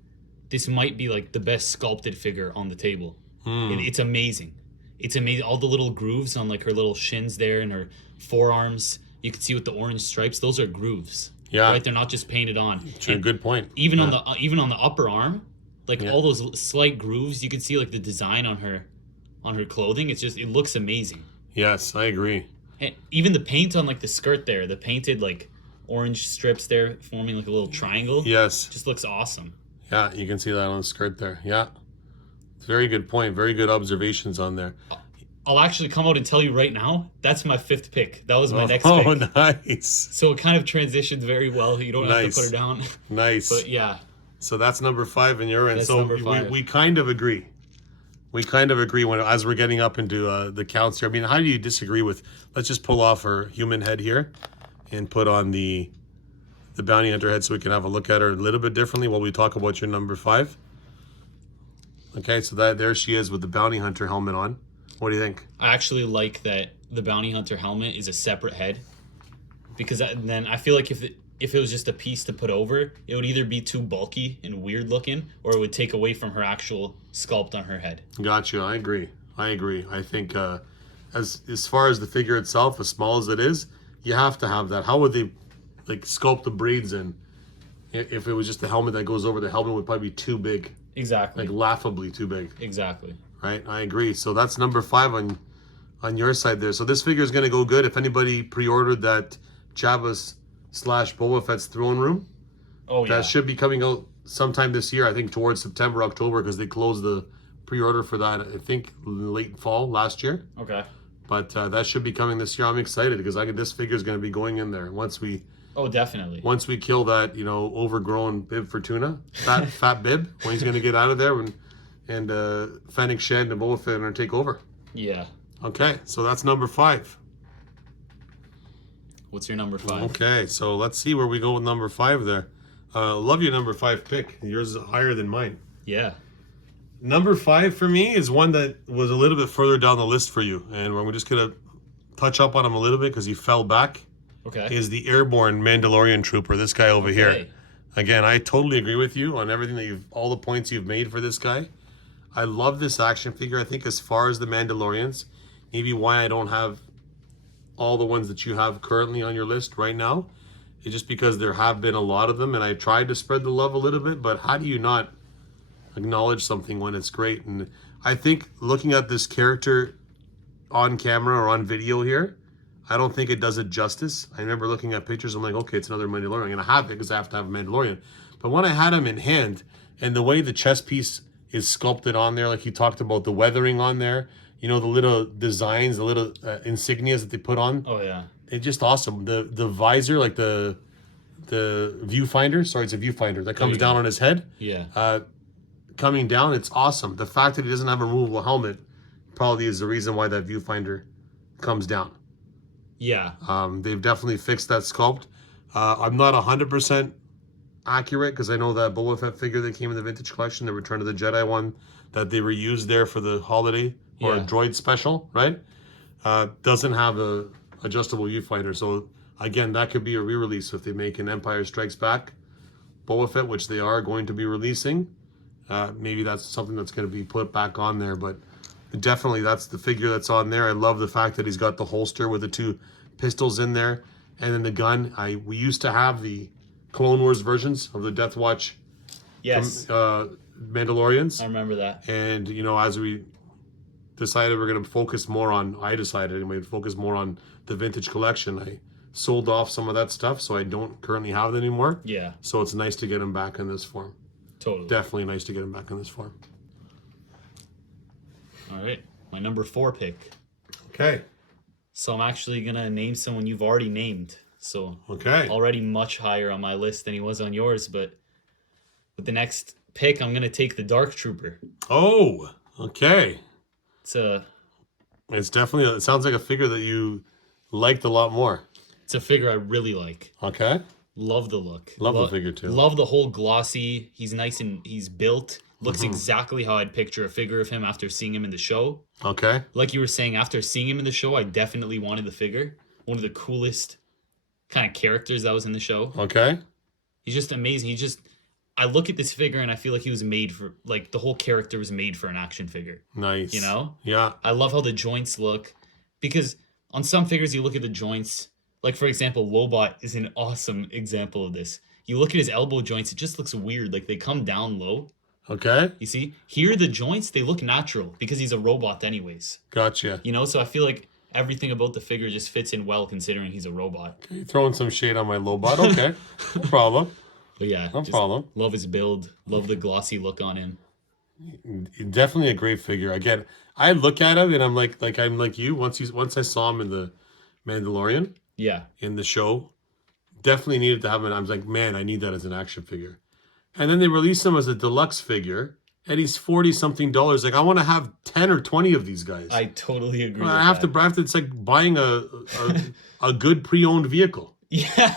this might be like the best sculpted figure on the table. It's amazing. It's amazing. All the little grooves on like her little shins there and her forearms. You can see with the orange stripes, those are grooves. Yeah. Right? They're not just painted on. Good point. Even on the upper arm, like all those slight grooves, you can see like the design on her clothing. It looks amazing. Yes, I agree. And even the paint on like the skirt there, the painted like orange strips there forming like a little triangle. Yes. Just looks awesome. Yeah, you can see that on the skirt there. Yeah. Very good point. Very good observations on there. I'll actually come out and tell you right now, that's my 5th pick. That was my next pick. Oh, nice. So it kind of transitions very well. You don't have to put her down. Nice. But yeah. So that's number 5 in your end. That's so number 5. we kind of agree. We kind of agree as we're getting up into the counts here. I mean, how do you disagree with, let's just pull off her human head here and put on the bounty hunter head so we can have a look at her a little bit differently while we talk about your number 5. Okay, so there she is with the bounty hunter helmet on. What do you think? I actually like that the bounty hunter helmet is a separate head, because then I feel like if it was just a piece to put over, it would either be too bulky and weird looking, or it would take away from her actual sculpt on her head. Gotcha. I agree. I think as far as the figure itself, as small as it is, you have to have that. How would they like sculpt the braids in? If it was just the helmet that goes over the helmet, would probably be too big. Exactly. Like laughably too big. Exactly. Right. I agree. So that's number 5 on your side there. So this figure is going to go good. If anybody pre-ordered that Jabba's / Boba Fett's throne room, that should be coming out sometime this year. I think towards September, October, because they closed the pre-order for that. I think late fall last year. Okay. But that should be coming this year. I'm excited because this figure is going to be going in there once we. Oh, definitely. Once we kill that, overgrown Bib Fortuna, fat Bib, when he's going to get out of there, and Fennec Shand and Boba Fett are going to take over. Yeah. Okay, so that's number 5. What's your number 5? Okay, so let's see where we go with number 5 there. Love your number 5 pick. Yours is higher than mine. Yeah. Number 5 for me is one that was a little bit further down the list for you, and we're just going to touch up on him a little bit because he fell back. Okay. Is the airborne Mandalorian trooper, this guy over here. Again, I totally agree with you on everything all the points you've made for this guy. I love this action figure. I think as far as the Mandalorians, maybe why I don't have all the ones that you have currently on your list right now. It's just because there have been a lot of them, and I tried to spread the love a little bit, but how do you not acknowledge something when it's great? And I think looking at this character on camera or on video here, I don't think it does it justice. I remember looking at pictures, I'm like, okay, it's another Mandalorian. I'm going to have it because I have to have a Mandalorian. But when I had him in hand, and the way the chest piece is sculpted on there, like you talked about the weathering on there, you know, the little designs, the little insignias that they put on. Oh yeah. It's just awesome. The visor, like the viewfinder. Sorry, it's a viewfinder that comes down on his head. Yeah. Coming down, it's awesome. The fact that he doesn't have a removable helmet probably is the reason why that viewfinder comes down. Yeah. They've definitely fixed that sculpt. I'm not 100% accurate because I know that Boba Fett figure that came in the vintage collection, the Return of the Jedi one that they reused there for the holiday or a droid special, right? Doesn't have a adjustable viewfinder. So again, that could be a re-release if they make an Empire Strikes Back Boba Fett, which they are going to be releasing. Maybe that's something that's going to be put back on there, but definitely that's the figure that's on there. I love the fact that he's got the holster with the 2 pistols in there, and then the gun. We used to have the Clone Wars versions of the Death Watch. Yes. Mandalorians. I remember that. And you know, as we decided we're going to focus more on, I decided anyway, to focus more on the vintage collection. I sold off some of that stuff, so I don't currently have it anymore. Yeah. So it's nice to get them back in this form. Totally. Definitely nice to get them back in this form. All right. My number 4 pick. Okay. So I'm actually going to name someone you've already named. So Okay. already much higher on my list than he was on yours. But with the next pick, I'm going to take the Dark Trooper. Oh, okay. It's definitely, it sounds like a figure that you liked a lot more. It's a figure I really like. Okay. Love the look. Love the figure too. Love the whole glossy. He's nice and he's built. Looks exactly how I'd picture a figure of him after seeing him in the show. Okay. Like you were saying, after seeing him in the show, I definitely wanted the figure. One of the coolest kind of characters that was in the show. Okay. He's just amazing. I look at this figure and I feel like he was made for, like, the whole character was made for an action figure. Nice. You know? Yeah. I love how the joints look. Because on some figures, you look at the joints. Like, for example, Lobot is an awesome example of this. You look at his elbow joints, it just looks weird. Like, they come down low. Okay. You see? Here, the joints, they look natural because he's a robot anyways. Gotcha. You know? So I feel like everything about the figure just fits in well considering he's a robot. Okay, you're throwing some shade on my Lobot. Okay. No problem. But yeah, No problem. Love his build. Love the glossy look on him. Definitely a great figure. Again, I look at him and I'm like you. Once I saw him in the Mandalorian, Yeah. in the show, definitely needed to have him. I was like, man, I need that as an action figure. And then they released him as a deluxe figure, and he's $40-something. Like, I want to have 10 or 20 of these guys. I totally agree. I have to. It's like buying a good pre-owned vehicle. Yeah.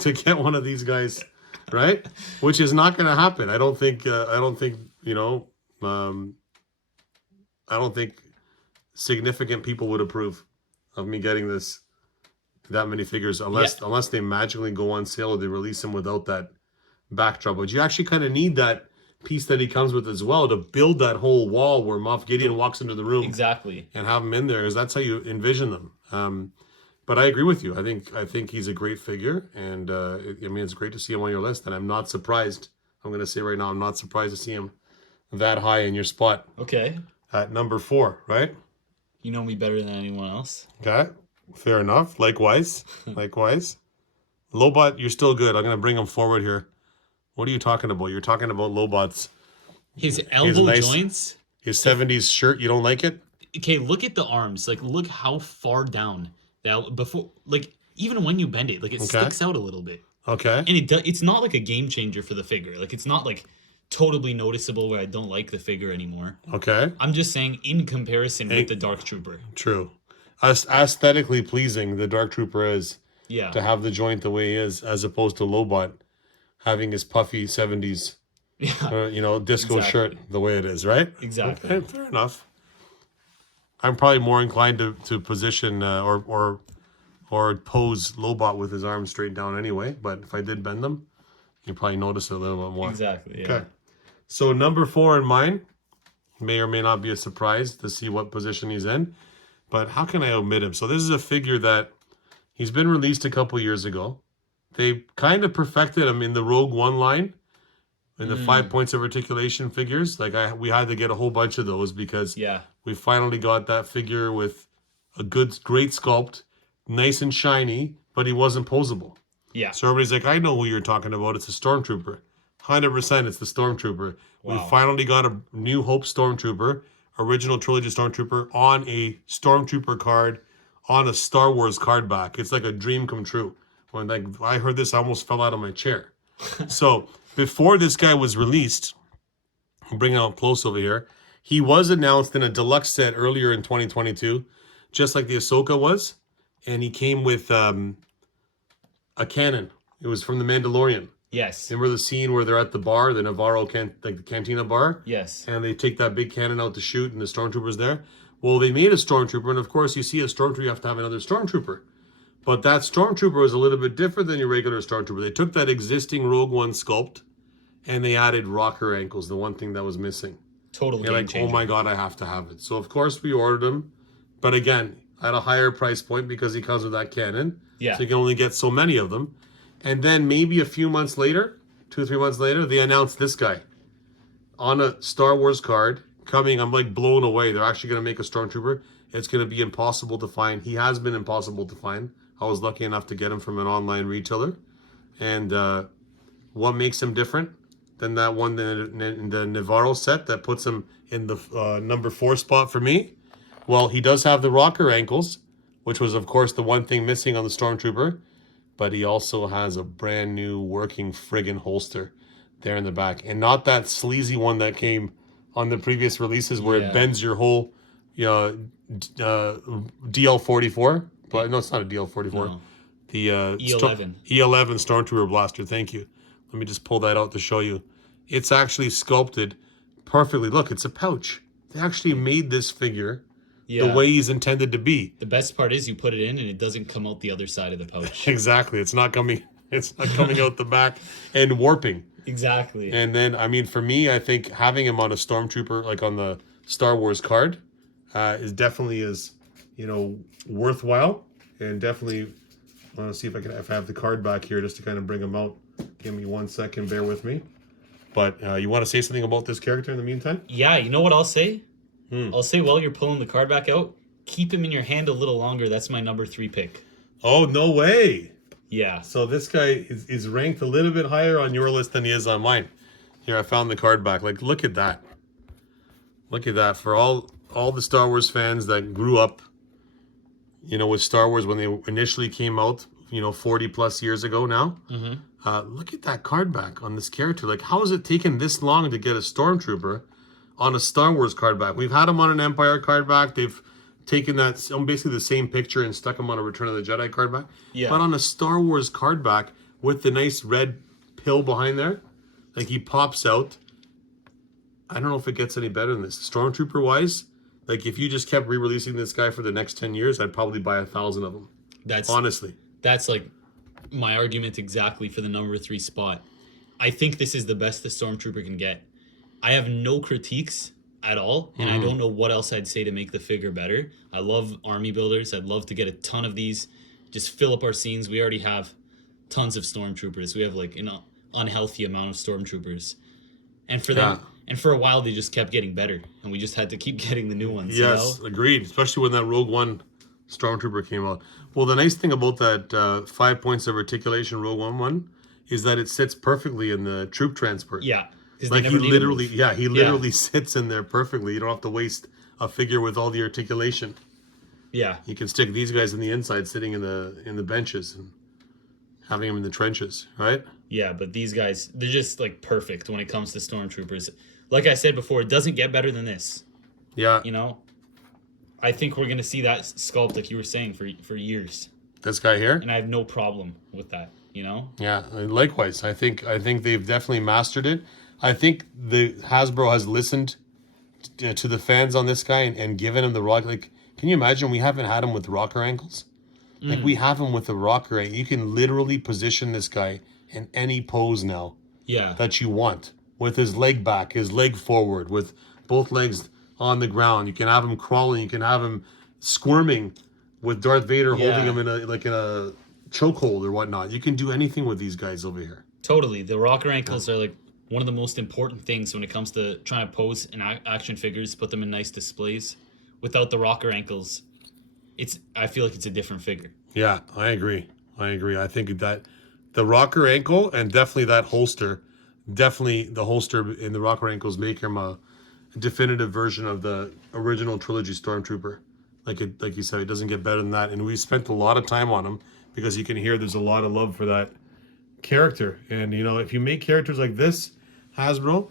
To get one of these guys, right? Which is not going to happen. I don't think. You know. I don't think significant people would approve of me getting that many figures unless they magically go on sale or they release them without that backdrop. But you actually kind of need that piece that he comes with as well to build that whole wall where Moff Gideon walks into the room. Exactly. And have him in there, because that's how you envision them. But I agree with you. I think he's a great figure, and it's great to see him on your list. And I'm not surprised. I'm going to say right now, I'm not surprised to see him that high in your spot. Okay. At number 4, right? You know me better than anyone else. Okay. Fair enough. Likewise. Lobot, you're still good. I'm going to bring him forward here. What are you talking about? You're talking about Lobot's. His elbow joints. His 70s shirt. You don't like it? Okay, look at the arms. Like, look how far down that before. Like, even when you bend it, like it sticks out a little bit. Okay. And it's not like a game changer for the figure. Like, it's not like totally noticeable where I don't like the figure anymore. Okay. I'm just saying in comparison with the Dark Trooper. True. Aesthetically pleasing, the Dark Trooper is. Yeah. To have the joint the way he is, as opposed to Lobot having his puffy 70s, disco shirt the way it is, right? Exactly. Okay, fair enough. I'm probably more inclined to position or pose Lobot with his arms straight down anyway. But if I did bend them, you probably notice it a little bit more. Exactly. Yeah. Okay. So number 4 in mine may or may not be a surprise to see what position he's in. but how can I omit him? So this is a figure that he's been released a couple years ago. They kind of perfected him in the Rogue One line, in the 5 points of articulation figures. Like we had to get a whole bunch of those because we finally got that figure with a great sculpt, nice and shiny, but he wasn't posable. Yeah. So everybody's like, I know who you're talking about. It's a Stormtrooper. 100% it's the Stormtrooper. Wow. We finally got a New Hope Stormtrooper, original trilogy Stormtrooper, on a Stormtrooper card, on a Star Wars card back. It's like a dream come true. When I heard this, I almost fell out of my chair. So before this guy was released, I'll bring it out close over here, he was announced in a deluxe set earlier in 2022, just like the Ahsoka was. And he came with a cannon. It was from The Mandalorian. Yes. Remember the scene where they're at the bar, the Navarro, like the Cantina bar? Yes. And they take that big cannon out to shoot, and the Stormtrooper's there. Well, they made a Stormtrooper, and of course, you see a Stormtrooper, you have to have another Stormtrooper. But that Stormtrooper was a little bit different than your regular Stormtrooper. They took that existing Rogue One sculpt, and they added rocker ankles, the one thing that was missing. Total game like, changer. oh my God, I have to have it. So, of course, we ordered him. But again, at a higher price point because he comes with that cannon. Yeah. So you can only get so many of them. And then maybe a few months later, 2 or 3 months later, they announced this guy on a Star Wars card coming. I'm like blown away. They're actually going to make a Stormtrooper. It's going to be impossible to find. He has been impossible to find. I was lucky enough to get him from an online retailer. And what makes him different than that one in the Navarro set that puts him in the number 4 spot for me? Well, he does have the rocker ankles, which was, of course, the one thing missing on the Stormtrooper. But he also has a brand new working friggin' holster there in the back. And not that sleazy one that came on the previous releases where it bends your whole DL44. But no, it's not a DL44. No. The E11. E11 Stormtrooper blaster. Thank you. Let me just pull that out to show you. It's actually sculpted perfectly. Look, it's a pouch. They actually made this figure the way he's intended to be. The best part is you put it in and it doesn't come out the other side of the pouch. Exactly. It's not coming out the back and warping. Exactly. And then, I mean, for me, I think having him on a Stormtrooper, like on the Star Wars card, is definitely worthwhile. And definitely, I want to see if I have the card back here just to kind of bring him out. Give me 1 second. Bear with me. But you want to say something about this character in the meantime? Yeah, you know what I'll say? I'll say while you're pulling the card back out, keep him in your hand a little longer. That's my number 3 pick. Oh, no way. Yeah. So this guy is ranked a little bit higher on your list than he is on mine. Here, I found the card back. Like, look at that. Look at that. For all the Star Wars fans that grew up, with Star Wars when they initially came out, 40 plus years ago now. Mm-hmm. Look at that card back on this character. Like, how has it taken this long to get a Stormtrooper on a Star Wars card back? We've had him on an Empire card back. They've taken that basically the same picture and stuck him on a Return of the Jedi card back. Yeah. But on a Star Wars card back with the nice red pill behind there, like he pops out. I don't know if it gets any better than this. Stormtrooper wise, like if you just kept re-releasing this guy for the next 10 years, I'd probably buy 1,000 of them. Honestly. That's like my argument exactly for the number 3 spot. I think this is the best the Stormtrooper can get. I have no critiques at all, and I don't know what else I'd say to make the figure better. I love army builders. I'd love to get a ton of these, just fill up our scenes. We already have tons of Stormtroopers. We have like an unhealthy amount of Stormtroopers. And for them, and for a while, they just kept getting better, and we just had to keep getting the new ones. Yes, agreed. Especially when that Rogue One Stormtrooper came out. Well, the nice thing about that 5 points of articulation Rogue One is that it sits perfectly in the troop transport. Yeah. Like he literally sits in there perfectly. You don't have to waste a figure with all the articulation. Yeah. You can stick these guys in the inside, sitting in the benches and having them in the trenches, right? Yeah, but these guys, they're just like perfect when it comes to Stormtroopers. Like I said before, it doesn't get better than this. Yeah. I think we're gonna see that sculpt, like you were saying, for years. This guy here? And I have no problem with that, Yeah, likewise. I think they've definitely mastered it. I think the Hasbro has listened to the fans on this guy and given him the rock. Like, can you imagine we haven't had him with rocker ankles? Like, we have him with the rocker ankle. You can literally position this guy in any pose now that you want. With his leg back, his leg forward, with both legs on the ground. You can have him crawling. You can have him squirming with Darth Vader holding Yeah. him in a chokehold or whatnot. You can do anything with these guys over here. Totally. The rocker ankles are like one of the most important things when it comes to trying to pose in action figures, put them in nice displays. Without the rocker ankles, I feel like it's a different figure. Yeah, I agree. I think that the rocker ankle and definitely that holster, definitely the holster in the rocker ankles make him a definitive version of the original trilogy Stormtrooper. Like you said, it doesn't get better than that. And we spent a lot of time on him because you can hear there's a lot of love for that character. And you know, if you make characters like this, Hasbro,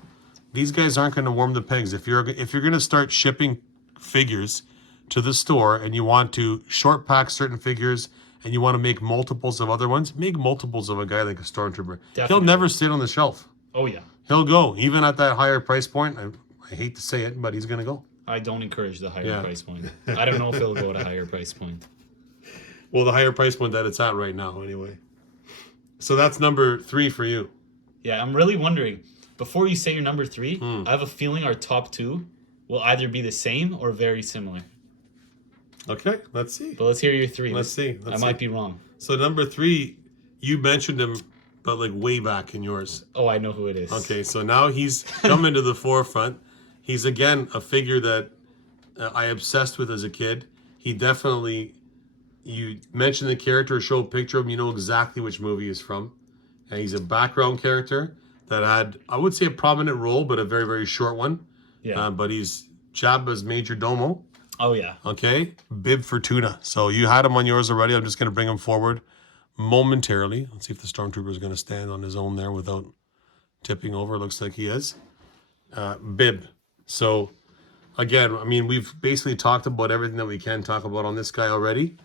these guys aren't going to warm the pegs. If you're going to start shipping figures to the store and you want to short pack certain figures and you want to make multiples of other ones, make multiples of a guy like a Stormtrooper. Definitely. He'll never sit on the shelf. Oh yeah. He'll go even at that higher price point. I hate to say it, but he's going to go. I don't encourage the higher price point. I don't know if it'll go at a higher price point. Well, the higher price point that it's at right now, anyway. So that's number 3 for you. Yeah, I'm really wondering. Before you say your number 3, I have a feeling our top 2 will either be the same or very similar. Okay, let's see. But let's hear your 3. Let's see. I might be wrong. So number 3, you mentioned him, but like way back in yours. Oh, I know who it is. Okay, so now he's coming to the forefront. He's again a figure that I obsessed with as a kid. He definitely, you mention the character, show a picture of him, you know exactly which movie he's from. And he's a background character that had, I would say, a prominent role, but a very, very short one. Yeah. But he's Jabba's Major Domo. Oh, yeah. Okay, Bib Fortuna. So you had him on yours already. I'm just going to bring him forward momentarily. Let's see if the Stormtrooper is going to stand on his own there without tipping over. Looks like he is. Bib. So, again, I mean, we've basically talked about everything that we can talk about on this guy already.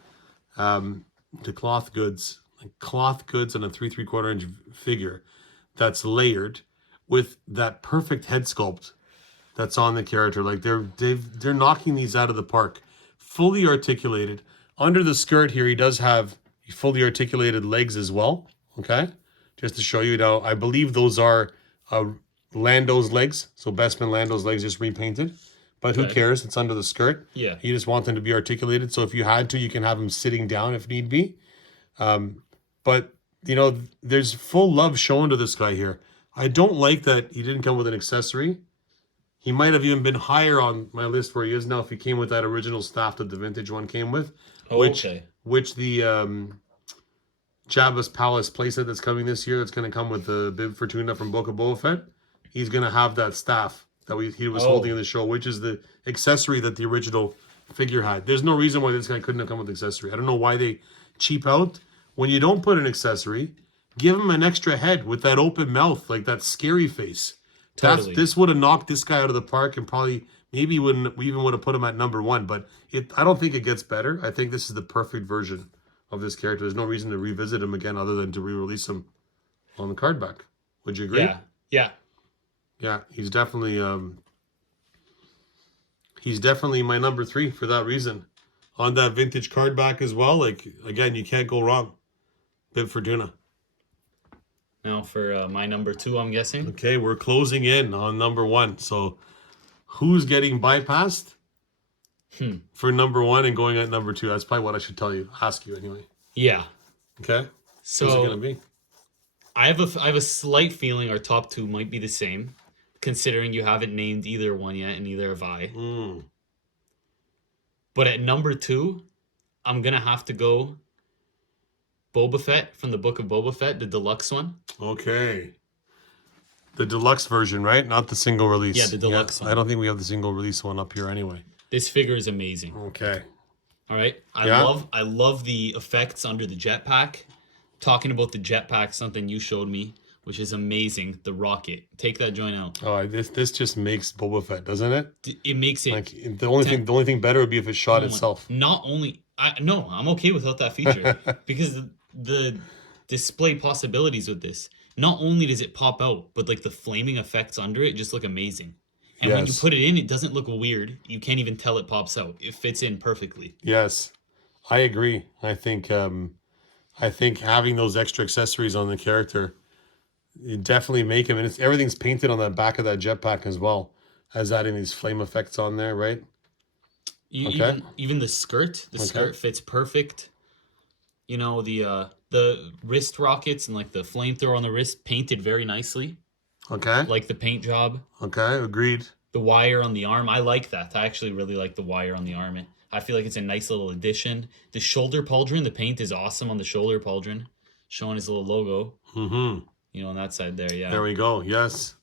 The cloth goods. Cloth goods on a 3 3/4 inch figure that's layered with that perfect head sculpt that's on the character. Like they're knocking these out of the park. Fully articulated. Under the skirt here, he does have fully articulated legs as well. Okay, just to show you now, I believe those are Lando's legs. So Bestman Lando's legs just repainted. But who cares? It's under the skirt. Yeah. You just want them to be articulated. So if you had to, you can have him sitting down if need be. But, you know, there's full love shown to this guy here. I don't like that he didn't come with an accessory. He might have even been higher on my list where he is now if he came with that original staff that the vintage one came with. Oh, okay. Which the Jabba's Palace playset that's coming this year, that's going to come with the Bib Fortuna from Book of Boba Fett. He's going to have that staff that he was holding in the show, which is the accessory that the original figure had. There's no reason why this guy couldn't have come with accessory. I don't know why they cheap out. When you don't put an accessory, give him an extra head with that open mouth, like that scary face. Totally. This would have knocked this guy out of the park and probably maybe we even would have put him at number 1. But I don't think it gets better. I think this is the perfect version of this character. There's no reason to revisit him again other than to re-release him on the card back. Would you agree? Yeah. Yeah. Yeah, he's definitely my number 3 for that reason. On that vintage card back as well, like again, you can't go wrong. Bib Fortuna. Now for my number 2, I'm guessing. Okay, we're closing in on number 1. So who's getting bypassed for number 1 and going at number 2? That's probably what I should ask you anyway. Yeah. Okay. So who's it gonna be? I have a slight feeling our top 2 might be the same, considering you haven't named either one yet, and neither have I. But at number 2, I'm gonna have to go Boba Fett from the Book of Boba Fett, the deluxe one. Okay. The deluxe version, right? Not the single release. Yeah, the deluxe one. I don't think we have the single release one up here anyway. This figure is amazing. Okay. All right. I love the effects under the jetpack. Talking about the jetpack, something you showed me, which is amazing. The rocket. Take that joint out. Oh, this just makes Boba Fett, doesn't it? It makes it like the only thing better would be if it shot itself. Not only I'm okay without that feature because the display possibilities with this. Not only does it pop out, but like the flaming effects under it just look amazing. And when you put it in, it doesn't look weird. You can't even tell it pops out. It fits in perfectly. Yes, I agree. I think having those extra accessories on the character, you definitely make him, and everything's painted on the back of that jetpack as well as adding these flame effects on there, right? Okay. Even the skirt, skirt fits perfect. You know, the wrist rockets and like the flamethrower on the wrist painted very nicely. Okay. Like the paint job. Okay. Agreed. The wire on the arm, I like that. I actually really like the wire on the arm. I feel like it's a nice little addition. The shoulder pauldron, the paint is awesome on the shoulder pauldron, showing his little logo. Mm-hmm. You know, on that side there, yeah. There we go. Yes.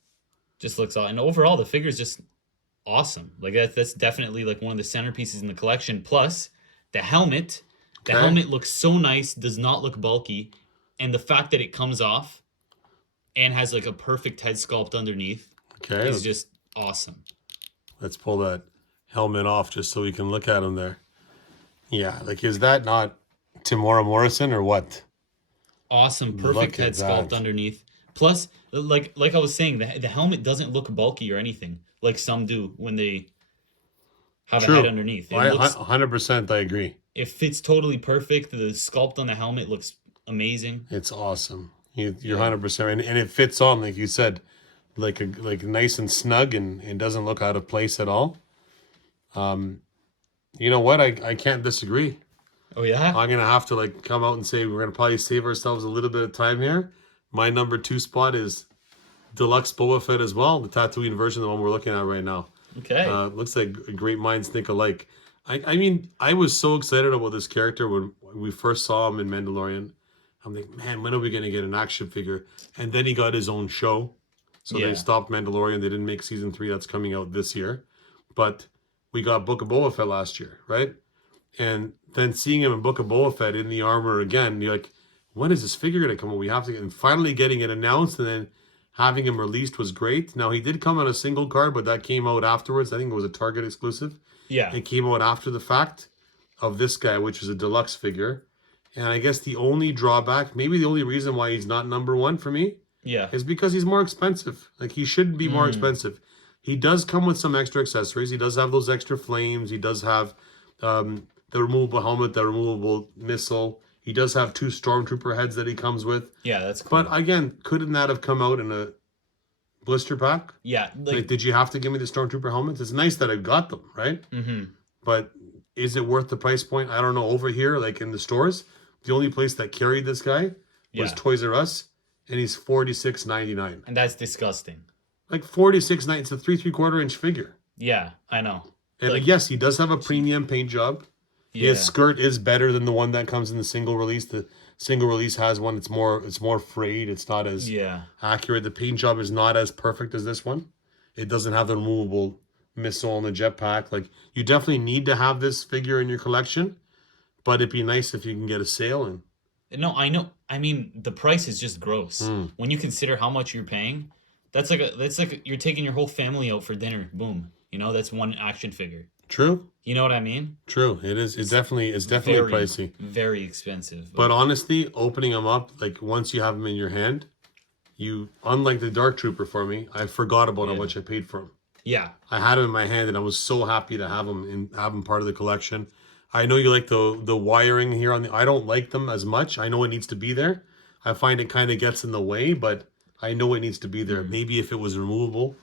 Just looks awesome. And overall, the figure is just awesome. Like that's definitely like one of the centerpieces in the collection. Plus, the helmet. The helmet looks so nice, does not look bulky, and the fact that it comes off and has like a perfect head sculpt underneath is just awesome. Let's pull that helmet off just so we can look at him there. Yeah, like is that not Tamora Morrison or what? Awesome, perfect head sculpt underneath. Plus, like I was saying, the helmet doesn't look bulky or anything like some do when they have a head underneath. It looks 100%. I agree. It fits totally perfect. The sculpt on the helmet looks amazing. It's awesome. You're 100%, and it fits on like you said, like nice and snug, and it doesn't look out of place at all. You know what? I can't disagree. Oh yeah. I'm gonna have to like come out and say we're gonna probably save ourselves a little bit of time here. My number 2 spot is Deluxe Boba Fett as well, the Tatooine version, the one we're looking at right now. Okay. Looks like great minds think alike. I mean, I was so excited about this character when we first saw him in Mandalorian. I'm like, man, when are we going to get an action figure? And then he got his own show. So they stopped Mandalorian. They didn't make season 3. That's coming out this year. But we got Book of Boba Fett last year, right? And then seeing him in Book of Boba Fett in the armor again, you're like, when is this figure going to come out? We have to get, and finally getting it announced and then having him released was great. Now, he did come on a single card, but that came out afterwards. I think it was a Target exclusive. Yeah. It came out after the fact of this guy, which is a deluxe figure. And I guess the only drawback, maybe the only reason why he's not number 1 for me, is because he's more expensive. Like, he should be more expensive. He does come with some extra accessories. He does have those extra flames. He does have the removable helmet, the removable missile. He does have 2 Stormtrooper heads that he comes with. Yeah, that's cool. But again, couldn't that have come out in a blister pack? Yeah. Like, did you have to give me the Stormtrooper helmets? It's nice that I got them, right? Mm-hmm. But is it worth the price point? I don't know. Over here, like in the stores, the only place that carried this guy was Toys R Us, and he's $46.99. And that's disgusting. Like $46.99. It's a 3¾ inch figure. Yeah, I know. And like, yes, he does have a premium paint job. Yeah. His skirt is better than the one that comes in the single release. The single release has one. It's more frayed. It's not as accurate. The paint job is not as perfect as this one. It doesn't have the removable missile and the jetpack. Like, you definitely need to have this figure in your collection, but it'd be nice if you can get a sale. And no, I know. I mean, the price is just gross when you consider how much you're paying. That's like you're taking your whole family out for dinner. Boom. You know, that's one action figure. True. You know what I mean? True. It is. It's definitely very, pricey. Very expensive. But honestly, opening them up, like once you have them in your hand, you, unlike the Dark Trooper for me, I forgot about how much I paid for him. Yeah. I had him in my hand and I was so happy to have him and have him part of the collection. I know you like the wiring here on the, I don't like them as much. I know it needs to be there. I find it kind of gets in the way, but I know it needs to be there. Maybe if it was removable,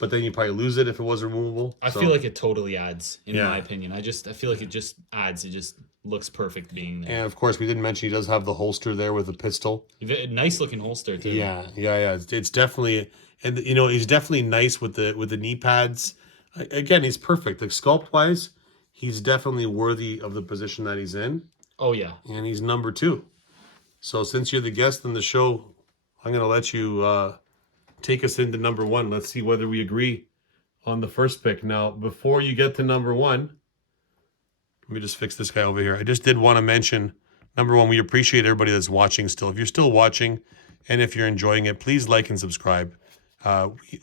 but then you probably lose it if it was removable. I feel like it totally adds, in my opinion. I feel like it just adds. It just looks perfect being there. And of course, we didn't mention he does have the holster there with the pistol. Nice looking holster too. Yeah. It's definitely, and you know, he's definitely nice with the knee pads. Again, he's perfect. Like sculpt wise, he's definitely worthy of the position that he's in. Oh yeah. And he's number 2. So since you're the guest in the show, I'm gonna let you take us into number 1. Let's see whether we agree on the first pick. Now, before you get to number 1, let me just fix this guy over here. I just did want to mention, number 1, we appreciate everybody that's watching still. If you're still watching and if you're enjoying it, please like and subscribe.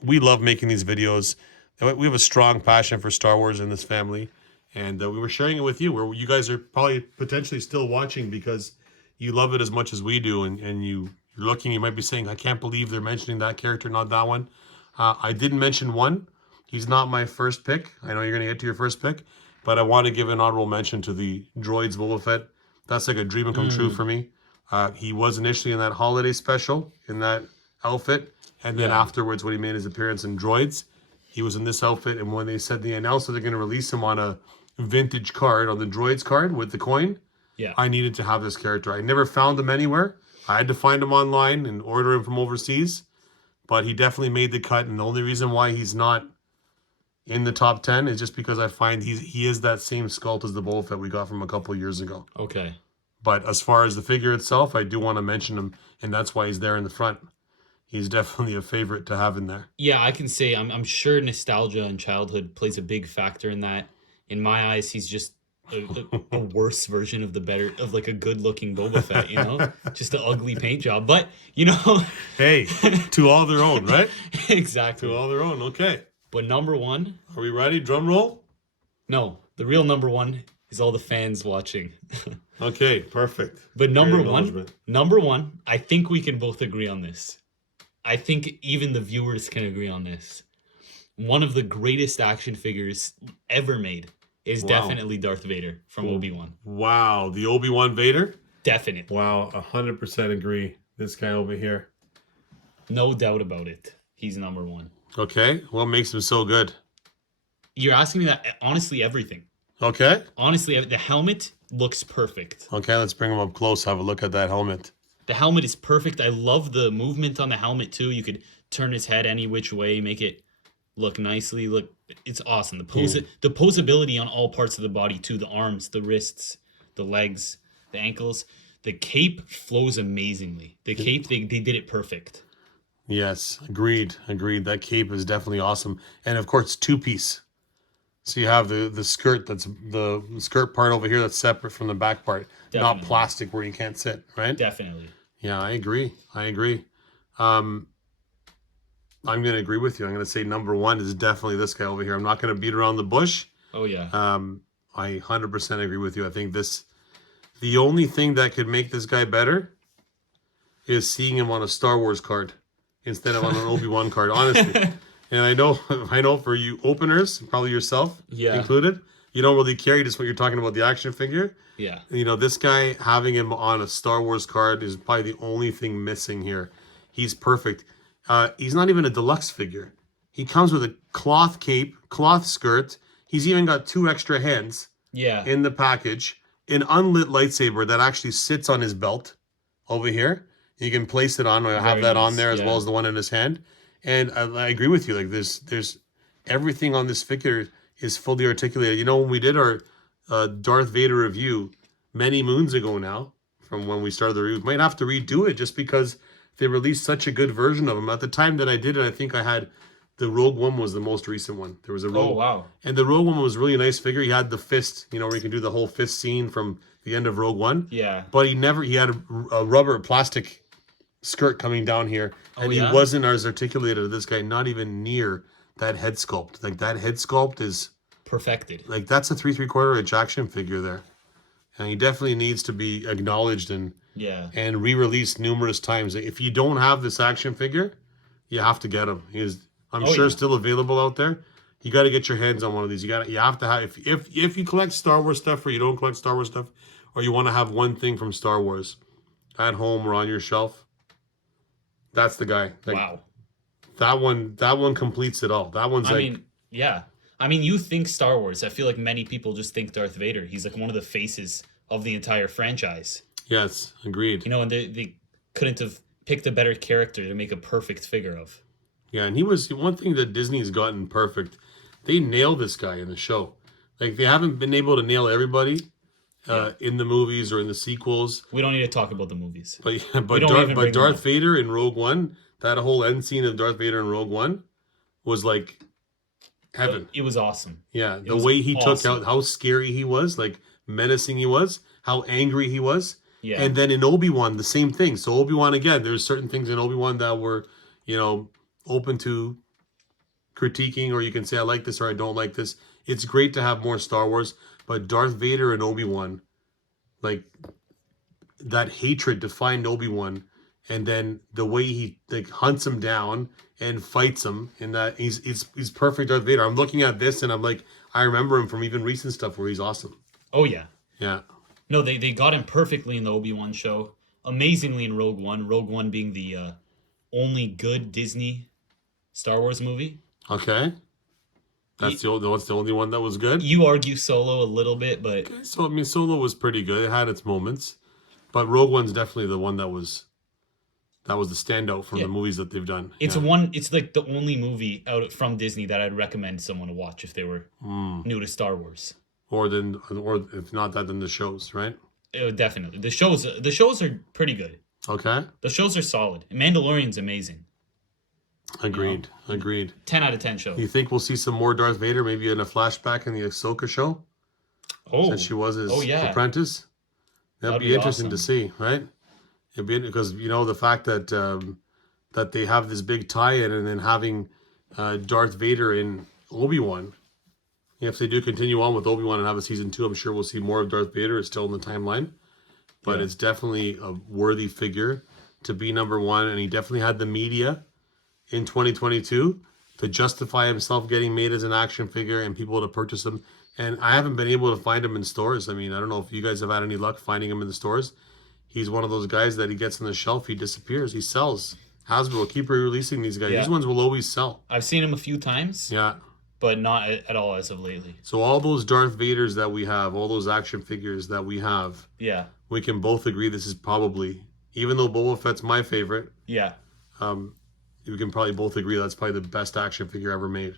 We love making these videos. We have a strong passion for Star Wars in this family, and we were sharing it with you, where you guys are probably potentially still watching because you love it as much as we do, and you're looking, you might be saying, I can't believe they're mentioning that character, not that one. I didn't mention one. He's not my first pick. I know you're going to get to your first pick, but I want to give an honorable mention to the Droids Boba Fett. That's like a dream come true for me. He was initially in that holiday special, in that outfit, and then afterwards when he made his appearance in Droids, he was in this outfit, and when they said they announced that they're going to release him on a vintage card, on the Droids card with the coin, Yeah. I needed to have this character. I never found him anywhere. I had to find him online and order him from overseas. But he definitely made the cut, and the only reason why he's not in the top 10 is just because I find he is that same sculpt as the Boba Fett we got from a couple of years ago. Okay. But as far as the figure itself, I do want to mention him, and that's why he's there in the front. He's definitely a favorite to have in there. Yeah, I can say I'm sure nostalgia and childhood plays a big factor in that. In my eyes, he's just a worse version of like a good looking Boba Fett, you know, just an ugly paint job. But you know, Hey, to all their own, right? exactly. To all their own. Okay. But number one, Are we ready? Drum roll. no, the real number one is all the fans watching. Okay, perfect. But Great acknowledgement. number one, I think we can both agree on this. I think even the viewers can agree on this. One of the greatest action figures ever made is Wow. definitely Darth Vader from Obi-Wan. Wow, the Obi-Wan Vader? Definitely. Wow, 100% agree. This guy over here. No doubt about it. He's number one. Okay, what makes him so good? You're asking me that, honestly, everything. Okay. Honestly, the helmet looks perfect. Okay, let's bring him up close. Have a look at that helmet. The helmet is perfect. I love the movement on the helmet too. You could turn his head any which way, make it look nicely. Look, it's awesome. The posability on all parts of the body too. The arms, the wrists, the legs, the ankles. The cape flows amazingly. The cape, they did it perfect. Yes, agreed. That cape is definitely awesome. And of course, two-piece. So you have the skirt, that's the skirt part over here that's separate from the back part. Not Definitely. plastic where you can't sit, right? Definitely. Yeah, I agree. I'm going to agree with you. I'm going to say number one is definitely this guy over here. I'm not going to beat around the bush. Oh yeah. I 100% agree with you. I think the only thing that could make this guy better is seeing him on a Star Wars card instead of on an Obi-Wan card, honestly. And I know for you openers, probably yourself included, you don't really care. You just what you're talking about the action figure. Yeah. You know, this guy, having him on a Star Wars card is probably the only thing missing here. He's perfect. He's not even a deluxe figure. He comes with a cloth cape, cloth skirt. He's even got 2 extra hands Yeah. in the package. An unlit lightsaber that actually sits on his belt over here. You can place it on. I have Very that on nice, there as yeah. well as the one in his hand. And I agree with you. Like there's everything on this figure is fully articulated. You know, when we did our Darth Vader review many moons ago now, from when we started the review, might have to redo it just because they released such a good version of him. At the time that I did it, I think I had the Rogue One was the most recent one. There was a Rogue. Oh wow. And the Rogue One was really a nice figure. He had the fist, you know, where you can do the whole fist scene from the end of Rogue One. Yeah. But he had a rubber plastic skirt coming down here. And yeah? he wasn't as articulated as this guy, not even near that head sculpt. Like that head sculpt is Perfected. like that's a 3 3/4 inch action figure there. And he definitely needs to be acknowledged and Yeah. re-released numerous times. If you don't have this action figure, you have to get him. I'm sure yeah. still available out there. You got to get your hands on one of these. You have to have if you collect Star Wars stuff or you don't collect Star Wars stuff, or you want to have one thing from Star Wars at home or on your shelf, that's the guy. Like, Wow. That one completes it all. That one's I mean, yeah. I mean, you think Star Wars. I feel like many people just think Darth Vader. He's like one of the faces of the entire franchise. yes, agreed. You know, and they couldn't have picked a better character to make a perfect figure of. Yeah, and he was one thing that Disney's gotten perfect. They nailed this guy in the show. Like they haven't been able to nail everybody in the movies or in the sequels. We don't need to talk about the movies. But yeah, but don't even bring them Darth up. Vader in Rogue One, that whole end scene of Darth Vader in Rogue One was like heaven. It was awesome. Yeah, the was way he took awesome. out how scary he was, like menacing he was, how angry he was. Yeah. And then in Obi-Wan, the same thing. So Obi-Wan again, there's certain things in Obi-Wan that were, you know, open to critiquing, or you can say I like this or I don't like this. It's great to have more Star Wars, but Darth Vader and Obi-Wan, like that hatred to find Obi-Wan, and then the way he like hunts him down and fights him, and that he's perfect Darth Vader. I'm looking at this and I'm like, I remember him from even recent stuff where he's awesome. Oh yeah. Yeah. No, they got him perfectly in the Obi-Wan show. Amazingly in Rogue One. Rogue One being the only good Disney Star Wars movie. Okay. That's the only one that was good. You argue Solo a little bit, but Okay, so I mean, Solo was pretty good. It had its moments, but Rogue One's definitely the one that was the standout from the movies that they've done. It's It's like the only movie from Disney that I'd recommend someone to watch if they were new to Star Wars. Or if not that, then the shows, right? Definitely, the shows are pretty good. Okay. The shows are solid. Mandalorian's amazing. Agreed. Agreed. 10 out of 10 show. You think we'll see some more Darth Vader, maybe in a flashback in the Ahsoka show? Oh, since she was his apprentice. That'd be interesting to see, right? It'd be because the fact that that they have this big tie-in, and then having Darth Vader in Obi-Wan. If they do continue on with Obi-Wan and have a season 2, I'm sure we'll see more of Darth Vader. It's still in the timeline, but it's definitely a worthy figure to be number 1, and he definitely had the media in 2022 to justify himself getting made as an action figure and people to purchase them. And I haven't been able to find him in stores. I mean, I don't know if you guys have had any luck finding him in the stores. He's one of those guys that he gets on the shelf, he disappears, he sells. Hasbro, keep releasing these guys. These ones will always sell. I've seen him a few times. Yeah. But not at all as of lately. So all those Darth Vaders that we have, all those action figures that we have, we can both agree this is probably, even though Boba Fett's my favorite, we can probably both agree that's probably the best action figure ever made.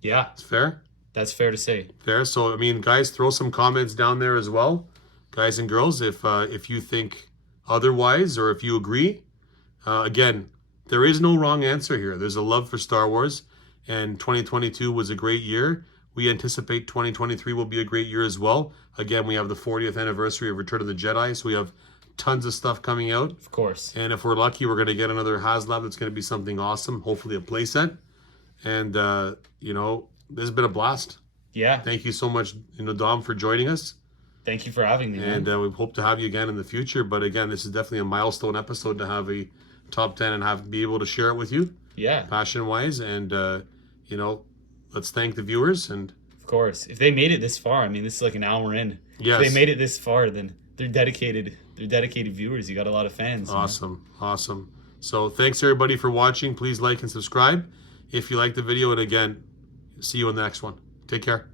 Yeah. It's fair? That's fair to say. Fair. So, I mean, guys, throw some comments down there as well. Guys and girls, if you think otherwise or if you agree. Again, there is no wrong answer here. There's a love for Star Wars. And 2022 was a great year. We anticipate 2023 will be a great year as well. Again, we have the 40th anniversary of Return of the Jedi, so we have tons of stuff coming out. Of course. And if we're lucky, we're going to get another HasLab that's going to be something awesome, hopefully a playset. And, this has been a blast. Yeah. Thank you so much, Dom, for joining us. Thank you for having me, man. And we hope to have you again in the future. But again, this is definitely a milestone episode to have a top 10 and be able to share it with you. Yeah. Passion-wise. And, let's thank the viewers. And of course, if they made it this far, I mean, this is like an hour in. Yes. If they made it this far, then they're dedicated. They're dedicated viewers. You got a lot of fans. Awesome. Awesome. So thanks everybody for watching. Please like and subscribe if you like the video. And again, see you in the next one. Take care.